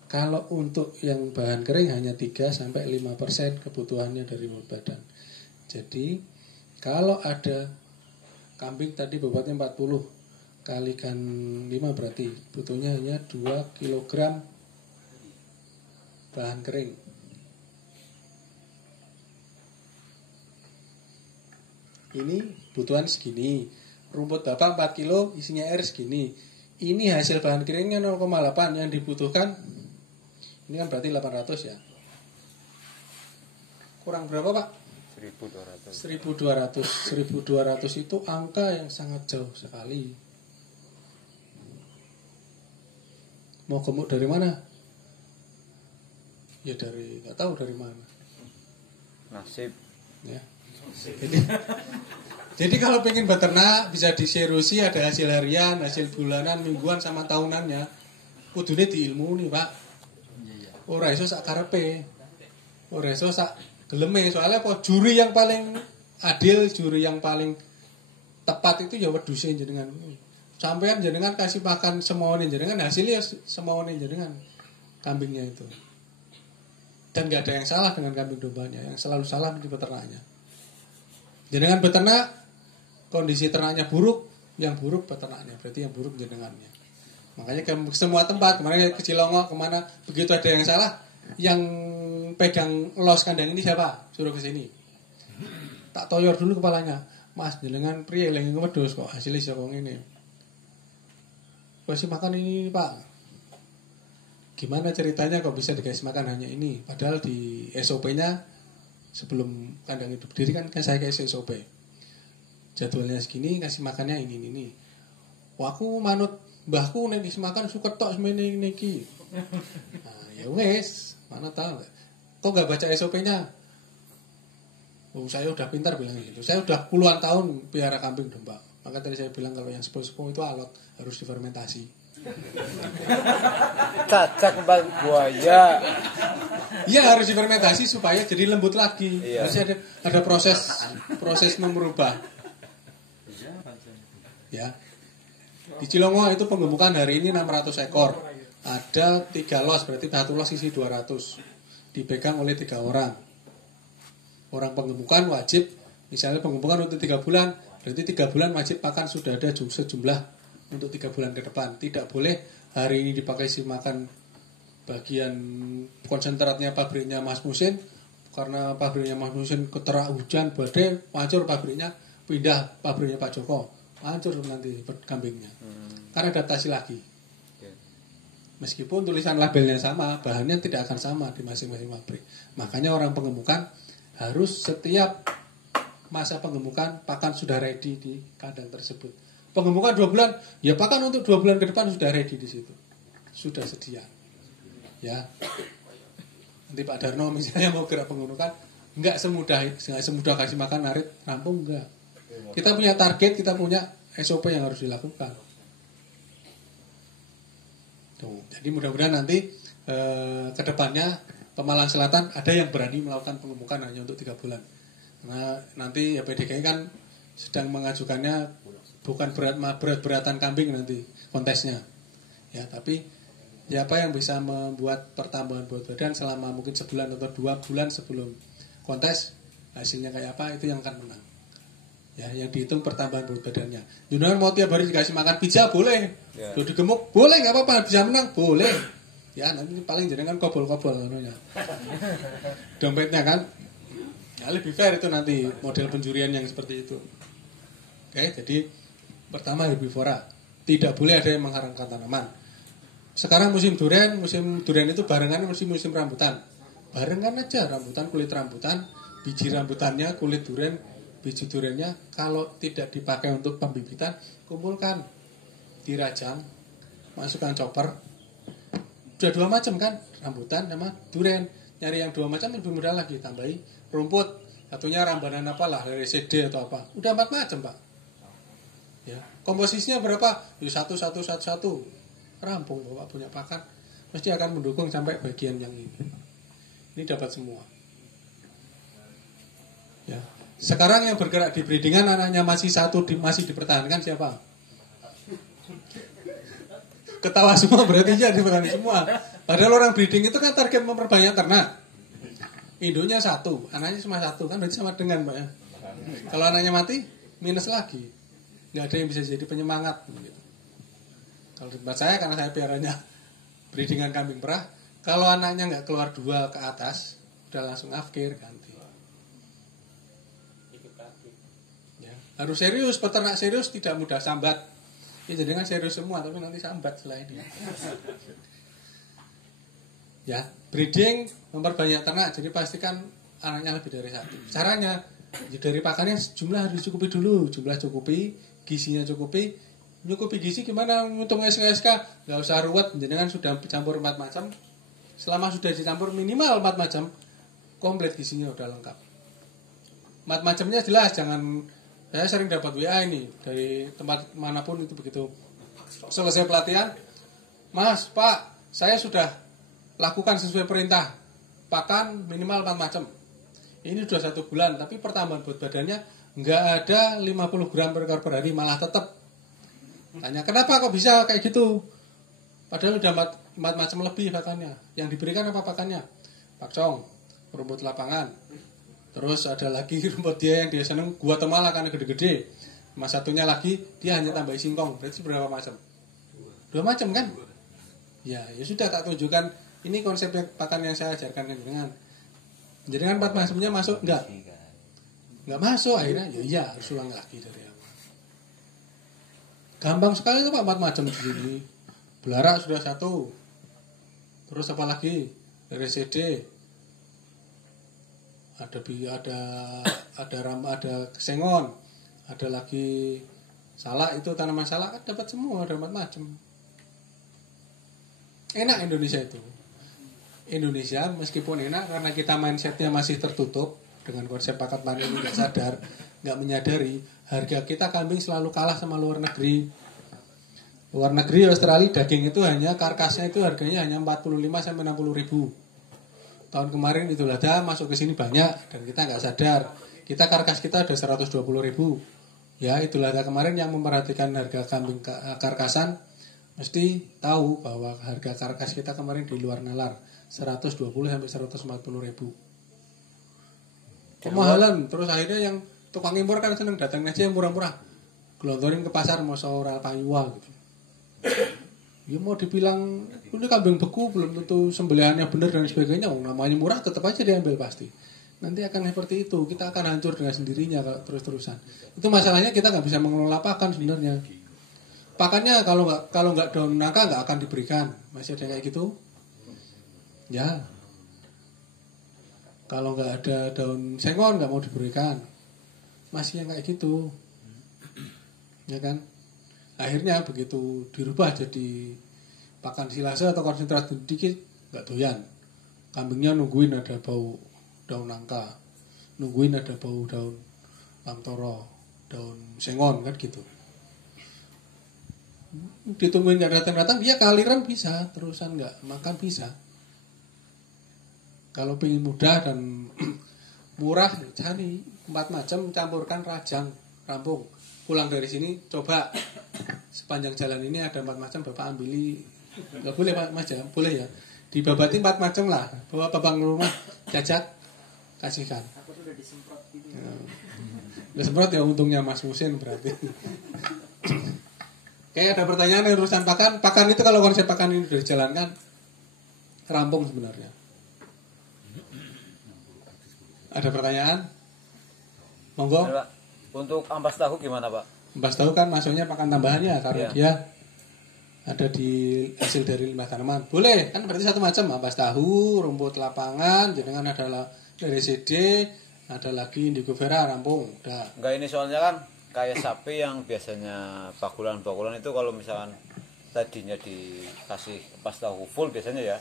Kalau untuk yang bahan kering hanya 3-5% kebutuhannya dari berat badan. Jadi kalau ada kambing tadi bobotnya 40 kalikan 5 berarti butuhnya hanya 2 kg bahan kering. Ini butuhan segini. Rumput bapak 4 kilo isinya air segini. Ini hasil bahan keringnya 0,8 yang dibutuhkan. Ini kan berarti 800 ya. Kurang berapa Pak? 1200. 1200 itu angka yang sangat jauh sekali. Mau gemuk dari mana? Ya dari, nggak tahu dari mana. Nasib. Ya. Jadi kalau pengen beternak bisa diserusi, ada hasil harian, hasil bulanan, mingguan sama tahunannya. Kudune diilmuni Pak. Ora iso sak karepe. Ora iso sak geleme, soalnya apa? Juri yang paling adil, juri yang paling tepat itu ya wedhuse jenengan. Sampean jenengan kasih makan semoane jenengan, hasilnya semoane jenengan kambingnya itu. Dan gak ada yang salah dengan kambing dombanya, yang selalu salah di peternaknya. Jenengan beternak, kondisi ternaknya buruk, yang buruk peternaknya, berarti yang buruk jenengannya. Makanya ke semua tempat, kemarin ke Cilongok, kemana, begitu ada yang salah, yang pegang los kandang ini siapa? Suruh ke sini. Tak toyor dulu kepalanya. Mas, jenengan priye lagi ngewedhus kok hasilnya sekong ini. Kasih makan ini Pak. Gimana ceritanya kok bisa dikasih makan hanya ini? Padahal di SOP-nya sebelum kandang itu berdiri kan saya kasih SOP. Jadwalnya segini, kasih makannya ini. Wah, aku manut mbahku nek dikasih makan suket tok semene niki. Nah, ya wes, mana tahu. Kok gak baca SOP-nya? Oh, saya udah pintar bilang gitu. Saya udah puluhan tahun pelihara kambing domba. Maka tadi saya bilang kalau yang sepuh-sepuh itu alot harus difermentasi. Cacak bang buaya. Iya harus difermentasi supaya jadi lembut lagi. Iya. Harus ada proses merubah. Ya. Di Cilongo itu penggemukan hari ini 600 ekor. Ada 3 los, berarti satu los isi 200. Dipegang oleh 3 orang. Orang penggemukan wajib, misalnya penggemukan untuk 3 bulan, berarti 3 bulan wajib pakan sudah ada sejumlah untuk 3 bulan ke depan. Tidak boleh hari ini dipakai si makan bagian konsentratnya pabriknya Mas Musin, karena pabriknya Mas Musin keterak hujan badai hancur pabriknya, pindah pabriknya Pak Joko hancur nanti kambingnya karena adaptasi lagi. Meskipun tulisan labelnya sama, bahannya tidak akan sama di masing-masing pabrik. Makanya orang pengemukan harus setiap masa pengemukan pakan sudah ready di kandang tersebut. Pengemukan 2 bulan, ya pakan untuk 2 bulan ke depan sudah ready di situ, sudah sedia. Ya, nanti Pak Darno misalnya mau gerak pengemukan, nggak semudah kasih makan narit rampung, enggak. Kita punya target, kita punya SOP yang harus dilakukan. Tuh, jadi mudah-mudahan nanti ke depannya Pemalang Selatan ada yang berani melakukan pengemukan hanya untuk 3 bulan. Karena nanti ya PDKI kan sedang mengajukannya bukan berat-beratan kambing nanti kontesnya. Ya, tapi siapa yang bisa membuat pertambahan berat badan selama mungkin sebulan atau 2 bulan sebelum kontes, hasilnya kayak apa itu yang akan menang. Ya, yang dihitung pertambahan berat badannya. Jangan mau tiap hari dikasih makan pizza boleh. Ya. Jadi gemuk boleh, nggak apa-apa, bisa menang boleh. Ya, nanti paling jenengan kobol-kobol anunya. Dompetnya kan. Ya, lebih fair itu nanti model penjurian yang seperti itu. Oke, jadi pertama herbivora. Tidak boleh ada yang mengharamkan tanaman. Sekarang musim durian itu barengan musim rambutan. Barengan aja rambutan, kulit rambutan, biji rambutannya, kulit durian, biji duriannya. Kalau tidak dipakai untuk pembibitan, kumpulkan, dirajang, masukkan chopper. Sudah 2 macam kan, rambutan sama durian. Nyari yang 2 macam lebih mudah lagi, tambahi rumput. Satunya rambanan apalah, dari CD atau apa. Udah 4 macam, Pak. Ya, komposisinya berapa? Ya 1 rampung Bapak punya pakan, mesti akan mendukung sampai bagian yang ini. Ini dapat semua. Ya. Sekarang yang bergerak di breedingan anaknya masih 1 masih dipertahankan siapa? Ketawa semua berarti ya dipertahankan semua. Padahal orang breeding itu kan target memperbanyak ternak. Indonya 1, anaknya cuma 1 kan berarti sama dengan Pak ya. Kalau anaknya mati minus lagi. Nggak ada yang bisa jadi penyemangat gitu. Kalau di tempat saya karena saya piaranya breedingan kambing perah, kalau anaknya nggak keluar 2 ke atas, udah langsung afkir ganti. Ya, harus serius, peternak serius tidak mudah sambat. Ya jadi kan serius semua, tapi nanti sambat setelah ini. Ya, breeding memperbanyak ternak, jadi pastikan anaknya lebih dari 1. Caranya, ya dari pakannya jumlah harus cukupi dulu, jumlah cukupi, gizinya cukupi. Nyukupi gizi gimana ngitung SK, nggak usah ruwet, jenengan sudah campur 4 macam. Selama sudah dicampur minimal 4 macam, komplit gizinya udah lengkap. 4 macamnya jelas, jangan. Saya sering dapat WA ini dari tempat manapun itu begitu. Selesai pelatihan, Mas, Pak, saya sudah lakukan sesuai perintah. Pakan minimal 4 macam. Ini sudah 1 bulan, tapi pertambahan berat badannya nggak ada 50 gram per ekor per hari, malah tetap. Tanya, kenapa kok bisa kayak gitu? Padahal udah 4 macam lebih pakannya. Yang diberikan apa pakannya? Pakcong, rumput lapangan. Terus ada lagi rumput dia yang dia seneng gua temala karena gede-gede. Mas satunya lagi dia hanya tambah singkong. Berarti berapa macam? 2 macam kan? Ya sudah tak tunjukkan. Ini konsep pakan yang saya ajarkan kan dengan. Jadi kan 4 macamnya masuk enggak? Enggak masuk akhirnya. Ya harus ulang lagi dari awal. Gampang sekali itu Pak 4 macam di sini. Belarak sudah 1. Terus apa lagi? Dari CD. Ada kesengon, ada lagi salak, itu tanaman salak kan dapat semua, ada 4 macam. Enak Indonesia itu. Indonesia meskipun enak karena kita mindsetnya masih tertutup dengan konsep pakan panen, nggak sadar, nggak menyadari harga kita kambing selalu kalah sama luar negeri. Luar negeri Australia daging itu hanya karkasnya itu harganya hanya 45 sampai 60 ribu. Tahun kemarin Idul Adha masuk ke sini banyak dan kita nggak sadar. Kita karkas kita ada 120 ribu. Ya Idul Adha kemarin yang memperhatikan harga kambing karkasan mesti tahu bahwa harga karkas kita kemarin di luar nalar 120 sampai 140 ribu. Kemahalan. Terus akhirnya yang tukang impor kan seneng datang aja yang murah-murah. Gelontorin ke pasar mau seorang payuwa gitu. Ya mau dibilang ini kambing beku belum tentu sembelihannya benar dan sebagainya. Namanya murah tetap aja diambil pasti. Nanti akan seperti itu. Kita akan hancur dengan sendirinya kalau terus-terusan. Itu masalahnya kita nggak bisa mengelola pakan sebenarnya. Pakannya kalau nggak daun nangka nggak akan diberikan. Masih ada kayak gitu? Ya. Kalau nggak ada daun sengon nggak mau diberikan. Masih yang kayak gitu. Ya kan? Akhirnya begitu dirubah jadi pakan silase atau konsentrat sedikit nggak doyan. Kambingnya nungguin ada bau daun nangka, nungguin ada bau daun lamtoro, daun sengon kan gitu. Ditungguin nggak datang-datang dia kaliran bisa, terusan nggak makan bisa. Kalau pengen mudah dan murah cari 4 macam campurkan rajang rampung. Pulang dari sini coba sepanjang jalan ini ada 4 macam bapak ambili. Nggak boleh mas ya, boleh ya. Dibabati 4 macam lah. Bawa bapak rumah jajak kasihkan. Aku tuh udah disemprot gitu. Udah semprot ya untungnya Mas Musin berarti. Kayak ada pertanyaan yang urusan pakan. Pakan itu kalau konsep pakan ini sudah dijalankan rampung sebenarnya. Ada pertanyaan? Monggo. Pak, untuk ampas tahu gimana Pak? Ampas tahu kan masuknya pakan tambahannya karena Iya. dia ada di hasil dari limbah tanaman. Boleh kan berarti satu macam ampas tahu, rumput lapangan, jenengan adalah dari CD, ada lagi indigo vera rampung. Udah. Enggak, ini soalnya kan kayak sapi yang biasanya bakulan-bakulan itu kalau misalkan tadinya dikasih ampas tahu full biasanya ya,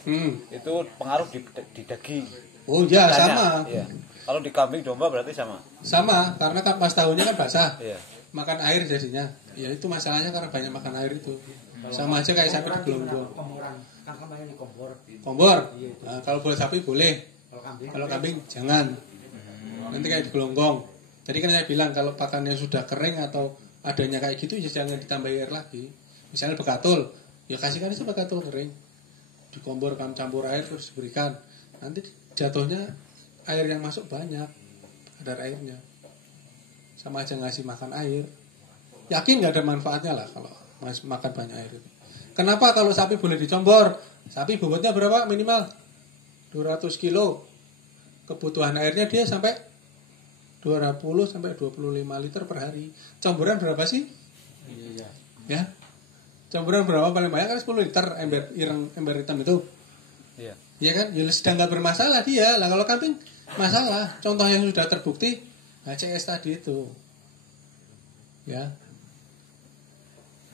itu pengaruh di daging. Oh iya Tanya, sama. Iya. Kalau di kambing domba berarti sama. Sama karena ampas tahunya kan basah. Iya. Makan air jadinya. Ya itu masalahnya karena banyak makan air itu. Sama aja kayak sapi di gelonggong. Komboran. Kan namanya di kompor. Kompor. Nah, kalau buat sapi boleh. Kalau kambing. Kalau kambing jangan. Nanti kayak di gelonggong. Jadi kan saya bilang kalau pakannya sudah kering atau adanya kayak gitu ya jangan ditambah air lagi. Misalnya bekatul, ya kasihkan itu bekatul kering. Dikompor campur air terus diberikan. Nanti jatuhnya air yang masuk banyak. Kadar airnya. Sama aja ngasih makan air. Yakin nggak ada manfaatnya lah kalau makan banyak air itu. Kenapa kalau sapi boleh dicombor? Sapi bobotnya berapa minimal? 200 kilo. Kebutuhan airnya dia sampai 20 sampai 25 liter per hari. Comboran berapa sih? Iya. Ya. Comboran berapa paling banyak kan 10 liter ember hitam itu. Iya. Iya kan? Ya sedang nggak bermasalah dia. Lah kalau kambing masalah. Contoh yang sudah terbukti HCS tadi itu. Ya.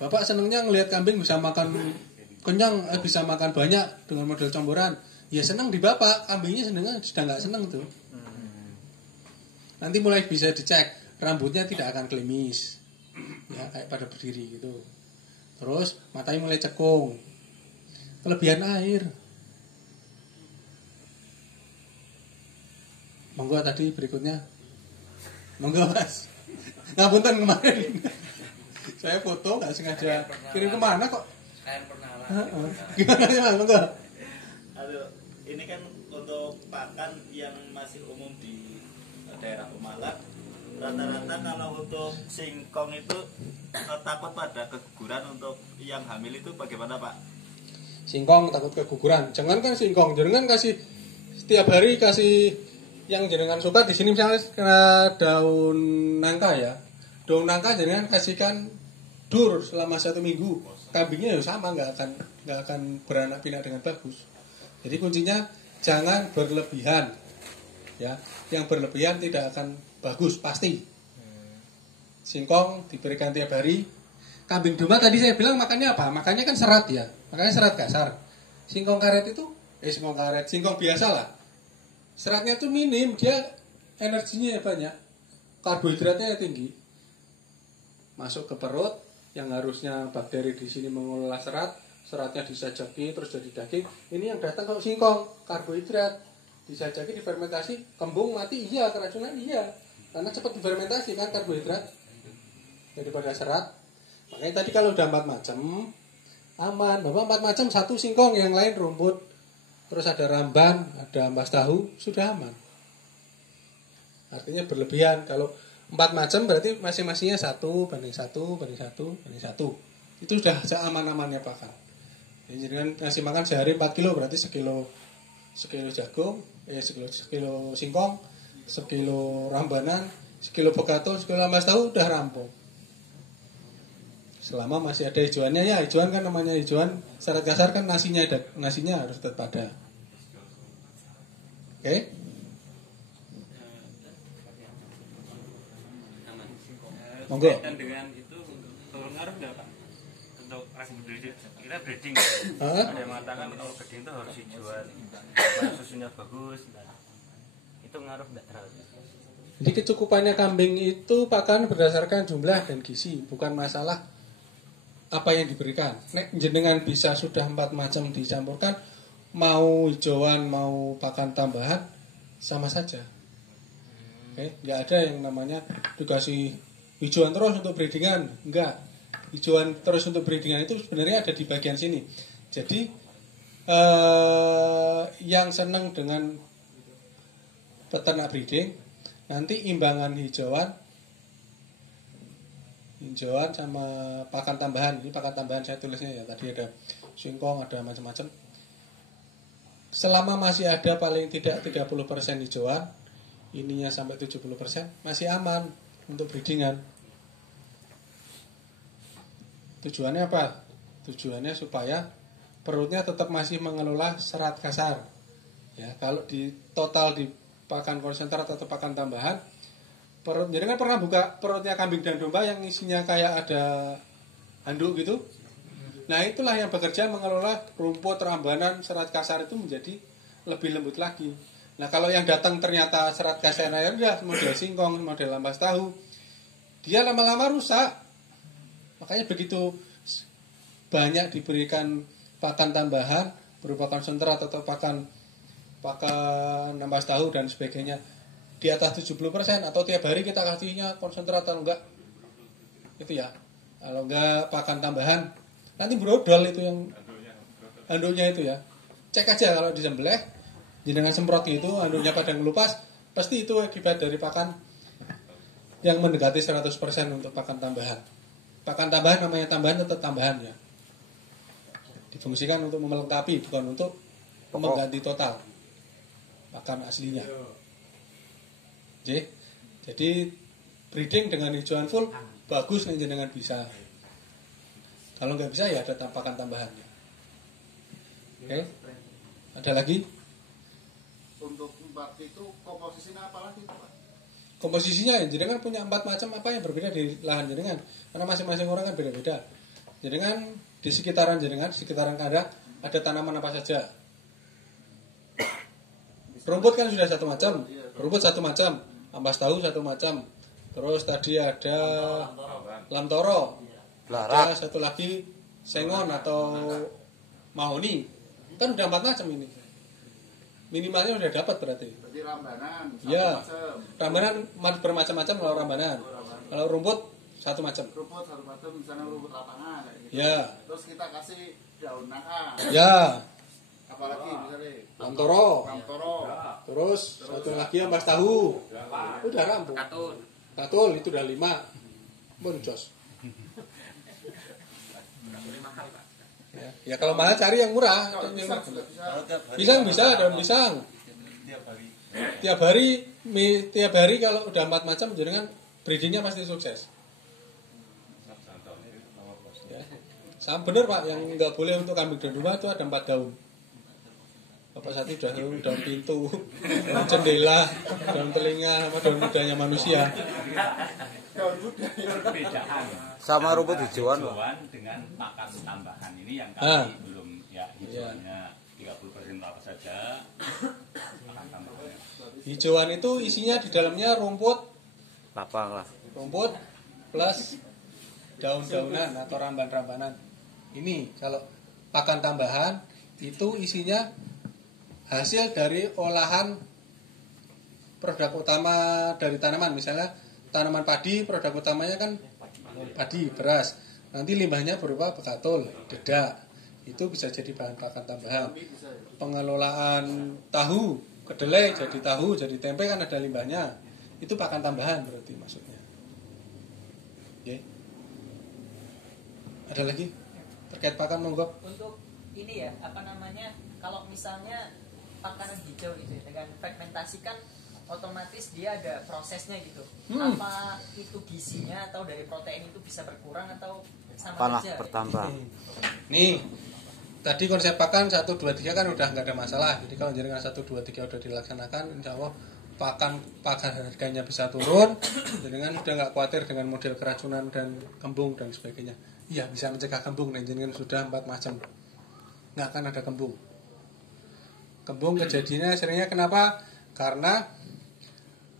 Bapak senangnya ngelihat kambing bisa makan kenyang, bisa makan banyak dengan model comboran. Ya senang di bapak, kambingnya sudah nggak senang tuh. Nanti mulai bisa dicek, rambutnya tidak akan klimis, ya kayak pada berdiri gitu. Terus matanya mulai cekung, kelebihan air. Monggo tadi berikutnya, monggo mas. Ngapunten kemarin. Saya foto nggak sengaja kirim kemana kok? Air pernah lah. Gimana sih mas? Monggo. Aduh, ini kan untuk pakan yang masih umum di daerah Pemalang. Rata-rata kalau untuk singkong itu takut pada keguguran. Untuk yang hamil itu bagaimana Pak? Singkong takut keguguran. Jangan kan singkong, jangan kasih setiap hari kasih yang jenengan suka. Di sini misalnya kena daun nangka ya. Daun nangka jangan kasihkan dur selama 1 minggu. Kambingnya ya sama, nggak akan beranak pinak dengan bagus. Jadi kuncinya jangan berlebihan. Ya, yang berlebihan tidak akan bagus pasti. Singkong diberikan tiap hari. Kambing domba tadi saya bilang makannya apa? Makannya kan serat ya. Makanya serat kasar. Singkong karet itu singkong biasa lah. Seratnya tuh minim, dia energinya banyak. Karbohidratnya tinggi. Masuk ke perut yang harusnya bakteri di sini mengelola seratnya disajaki terus jadi daging. Ini yang datang kalau singkong, karbohidrat. Disajaki difermentasi, kembung mati iya, keracunan iya. Karena cepat difermentasi kan karbohidrat daripada serat. Makanya tadi kalau udah 4 macam aman. Bapak 4 macam, 1 singkong, yang lain rumput. Terus ada ramban, ada ampas tahu, sudah aman. Artinya berlebihan. Kalau 4 macam berarti masing-masingnya 1 banding 1 banding 1 banding 1. Itu sudah seaman-amannya pakan. Jenengan ngasih makan sehari 4 kilo berarti sekilo jagung, sekilo singkong, sekilo rambanan, sekilo begatul, sekilo ampas tahu udah rampung. Selama masih ada hijauannya ya, hijauan kan namanya hijauan syarat kasar kan nasinya harus tetap ada. Oke? Monggo. Dan dengan itu pengaruh nggak Pak untuk ras breeding? Kita breeding. Hah? Ada yang mengatakan kalau breeding itu harus hijauan, supaya susunya bagus. Nah, itu ngaruh nggak terlalu? Jadi kecukupannya kambing itu pakan berdasarkan jumlah dan gizi, bukan masalah apa yang diberikan. Nek jenengan bisa sudah 4 macam dicampurkan, mau hijauan mau pakan tambahan sama saja. Oke, nggak ada yang namanya dikasih hijauan terus untuk breedingan, enggak. Hijauan terus untuk breedingan itu sebenarnya ada di bagian sini. Jadi yang senang dengan peternak breeding nanti imbangan hijauan sama pakan tambahan. Ini pakan tambahan saya tulisnya ya, tadi ada singkong, ada macam-macam. Selama masih ada paling tidak 30% hijauan, ininya sampai 70%, masih aman untuk breedingan. Tujuannya apa? Tujuannya supaya perutnya tetap masih mengelola serat kasar. Ya, kalau di total di pakan konsentrat atau pakan tambahan, perut, jadi kan pernah buka perutnya kambing dan domba yang isinya kayak ada handuk gitu. Nah, itulah yang bekerja mengelola rumput, rambanan, serat kasar itu menjadi lebih lembut lagi. Nah, kalau yang datang ternyata serat kasarnya rendah, model singkong, model ampas tahu, dia lama-lama rusak. Makanya begitu banyak diberikan pakan tambahan berupa konsentrat atau pakan ampas tahu dan sebagainya di atas 70%, atau tiap hari kita kasihnya konsentrat atau enggak, itu ya. Kalau enggak pakan tambahan, nanti brodol itu yang handuknya itu ya. Cek aja kalau disembelih, jenengan semprot gitu, handuknya pada ngelupas, pasti itu akibat dari pakan yang mendekati 100% untuk pakan tambahan. Pakan tambahan namanya tambahan, tetap tambahan ya. Difungsikan untuk melengkapi, bukan untuk mengganti total pakan aslinya. Jadi breeding dengan hijauan full bagus nih jenengan bisa. Kalau nggak bisa ya ada pakan tambahannya. Oke. Ada lagi? Untuk 4 itu komposisinya apa lagi Pak? Komposisinya ya, jenengan punya 4 macam apa yang berbeda di lahan jenengan. Karena masing-masing orang kan beda-beda. Jenengan di sekitaran jenengan, di sekitaran kandang ada tanaman apa saja. Rumput kan sudah 1 macam, rumput 1 macam, ampas tahu 1 macam. Terus tadi ada lamtoro, ada 1 lagi sengon atau mahoni. Kan udah 4 macam ini. Minimalnya udah dapat berarti. Berarti rambanan 1 Ya, macam. rambanan bermacam-macam kalau rambanan. Kalau rumput 1 macam. Rumput 1 macam, misalnya rumput lapangan kayak gitu. Ya. Terus kita kasih daun nangka. Ya, Apalagi misalnya lamtoro. lamtoro. Terus 1 lagi ampas tahu. Udah rampung. Katul itu udah 5. Boncos. Ya kalau mahal cari yang murah. Kalau pisang juga bisa. Bisa daun pisang. Tiap hari kalau udah 4 macam jenengan breedingnya pasti sukses. Ya. Sama bener Pak, yang nggak boleh untuk kambing dan domba itu ada 4 daun. Bapak satu daun pintu, daun jendela, daun telinga, sama daun mudanya manusia. Perbedaan Sama rumput hijauan Pak. hijauan dengan pakan tambahan ini yang Ah. kami belum ya hijauannya 30% apa saja pakan tambahannya. Hijauan itu isinya di dalamnya rumput Lapang lah. plus daun-daunan atau ramban-rambanan. Ini kalau pakan tambahan itu isinya hasil dari olahan produk utama dari tanaman. Misalnya tanaman padi, produk utamanya kan padi, beras. Nanti limbahnya berupa bekatul, dedak. Itu bisa jadi bahan pakan tambahan. Pengelolaan tahu, kedelai jadi tahu, jadi tempe kan ada limbahnya. Itu pakan tambahan berarti maksudnya. Oke. Ada lagi terkait pakan, monggo. Untuk ini ya, apa namanya, kalau misalnya makanan hijau gitu ya, dengan fragmentasi kan otomatis dia ada prosesnya gitu. Apa itu gizinya atau dari protein itu bisa berkurang atau sama Panah aja? bertambah. Nih, tadi konsep pakan 1, 2, 3 kan udah nggak ada masalah. Jadi kalau jenengan 1, 2, 3 udah dilaksanakan, insya Allah pakan harganya bisa turun. Jenengan udah nggak khawatir dengan model keracunan dan kembung dan sebagainya. Iya, bisa mencegah kembung. Dan jenengan sudah 4 macam, nggak akan ada kembung. Kembung kejadiannya seringnya kenapa? Karena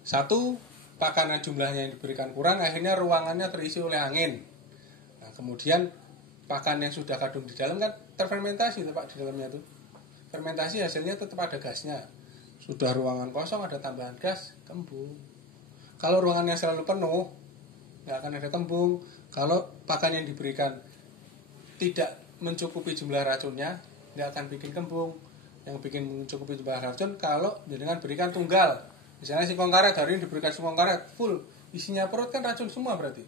satu, pakanan jumlahnya yang diberikan kurang, akhirnya ruangannya terisi oleh angin. Nah, kemudian pakan yang sudah kadung di dalam kan terfermentasi tuh Pak di dalamnya tuh. Fermentasi hasilnya tetap ada gasnya. Sudah ruangan kosong ada tambahan gas, kembung. Kalau ruangannya selalu penuh, nggak akan ada kembung. Kalau pakan yang diberikan tidak mencukupi jumlah racunnya, nggak akan bikin kembung. Yang bikin mencukupi jumlah racun kalau dengan berikan tunggal. Misalnya singkong karet, hari ini diberikan singkong karet full, isinya perut kan racun semua berarti.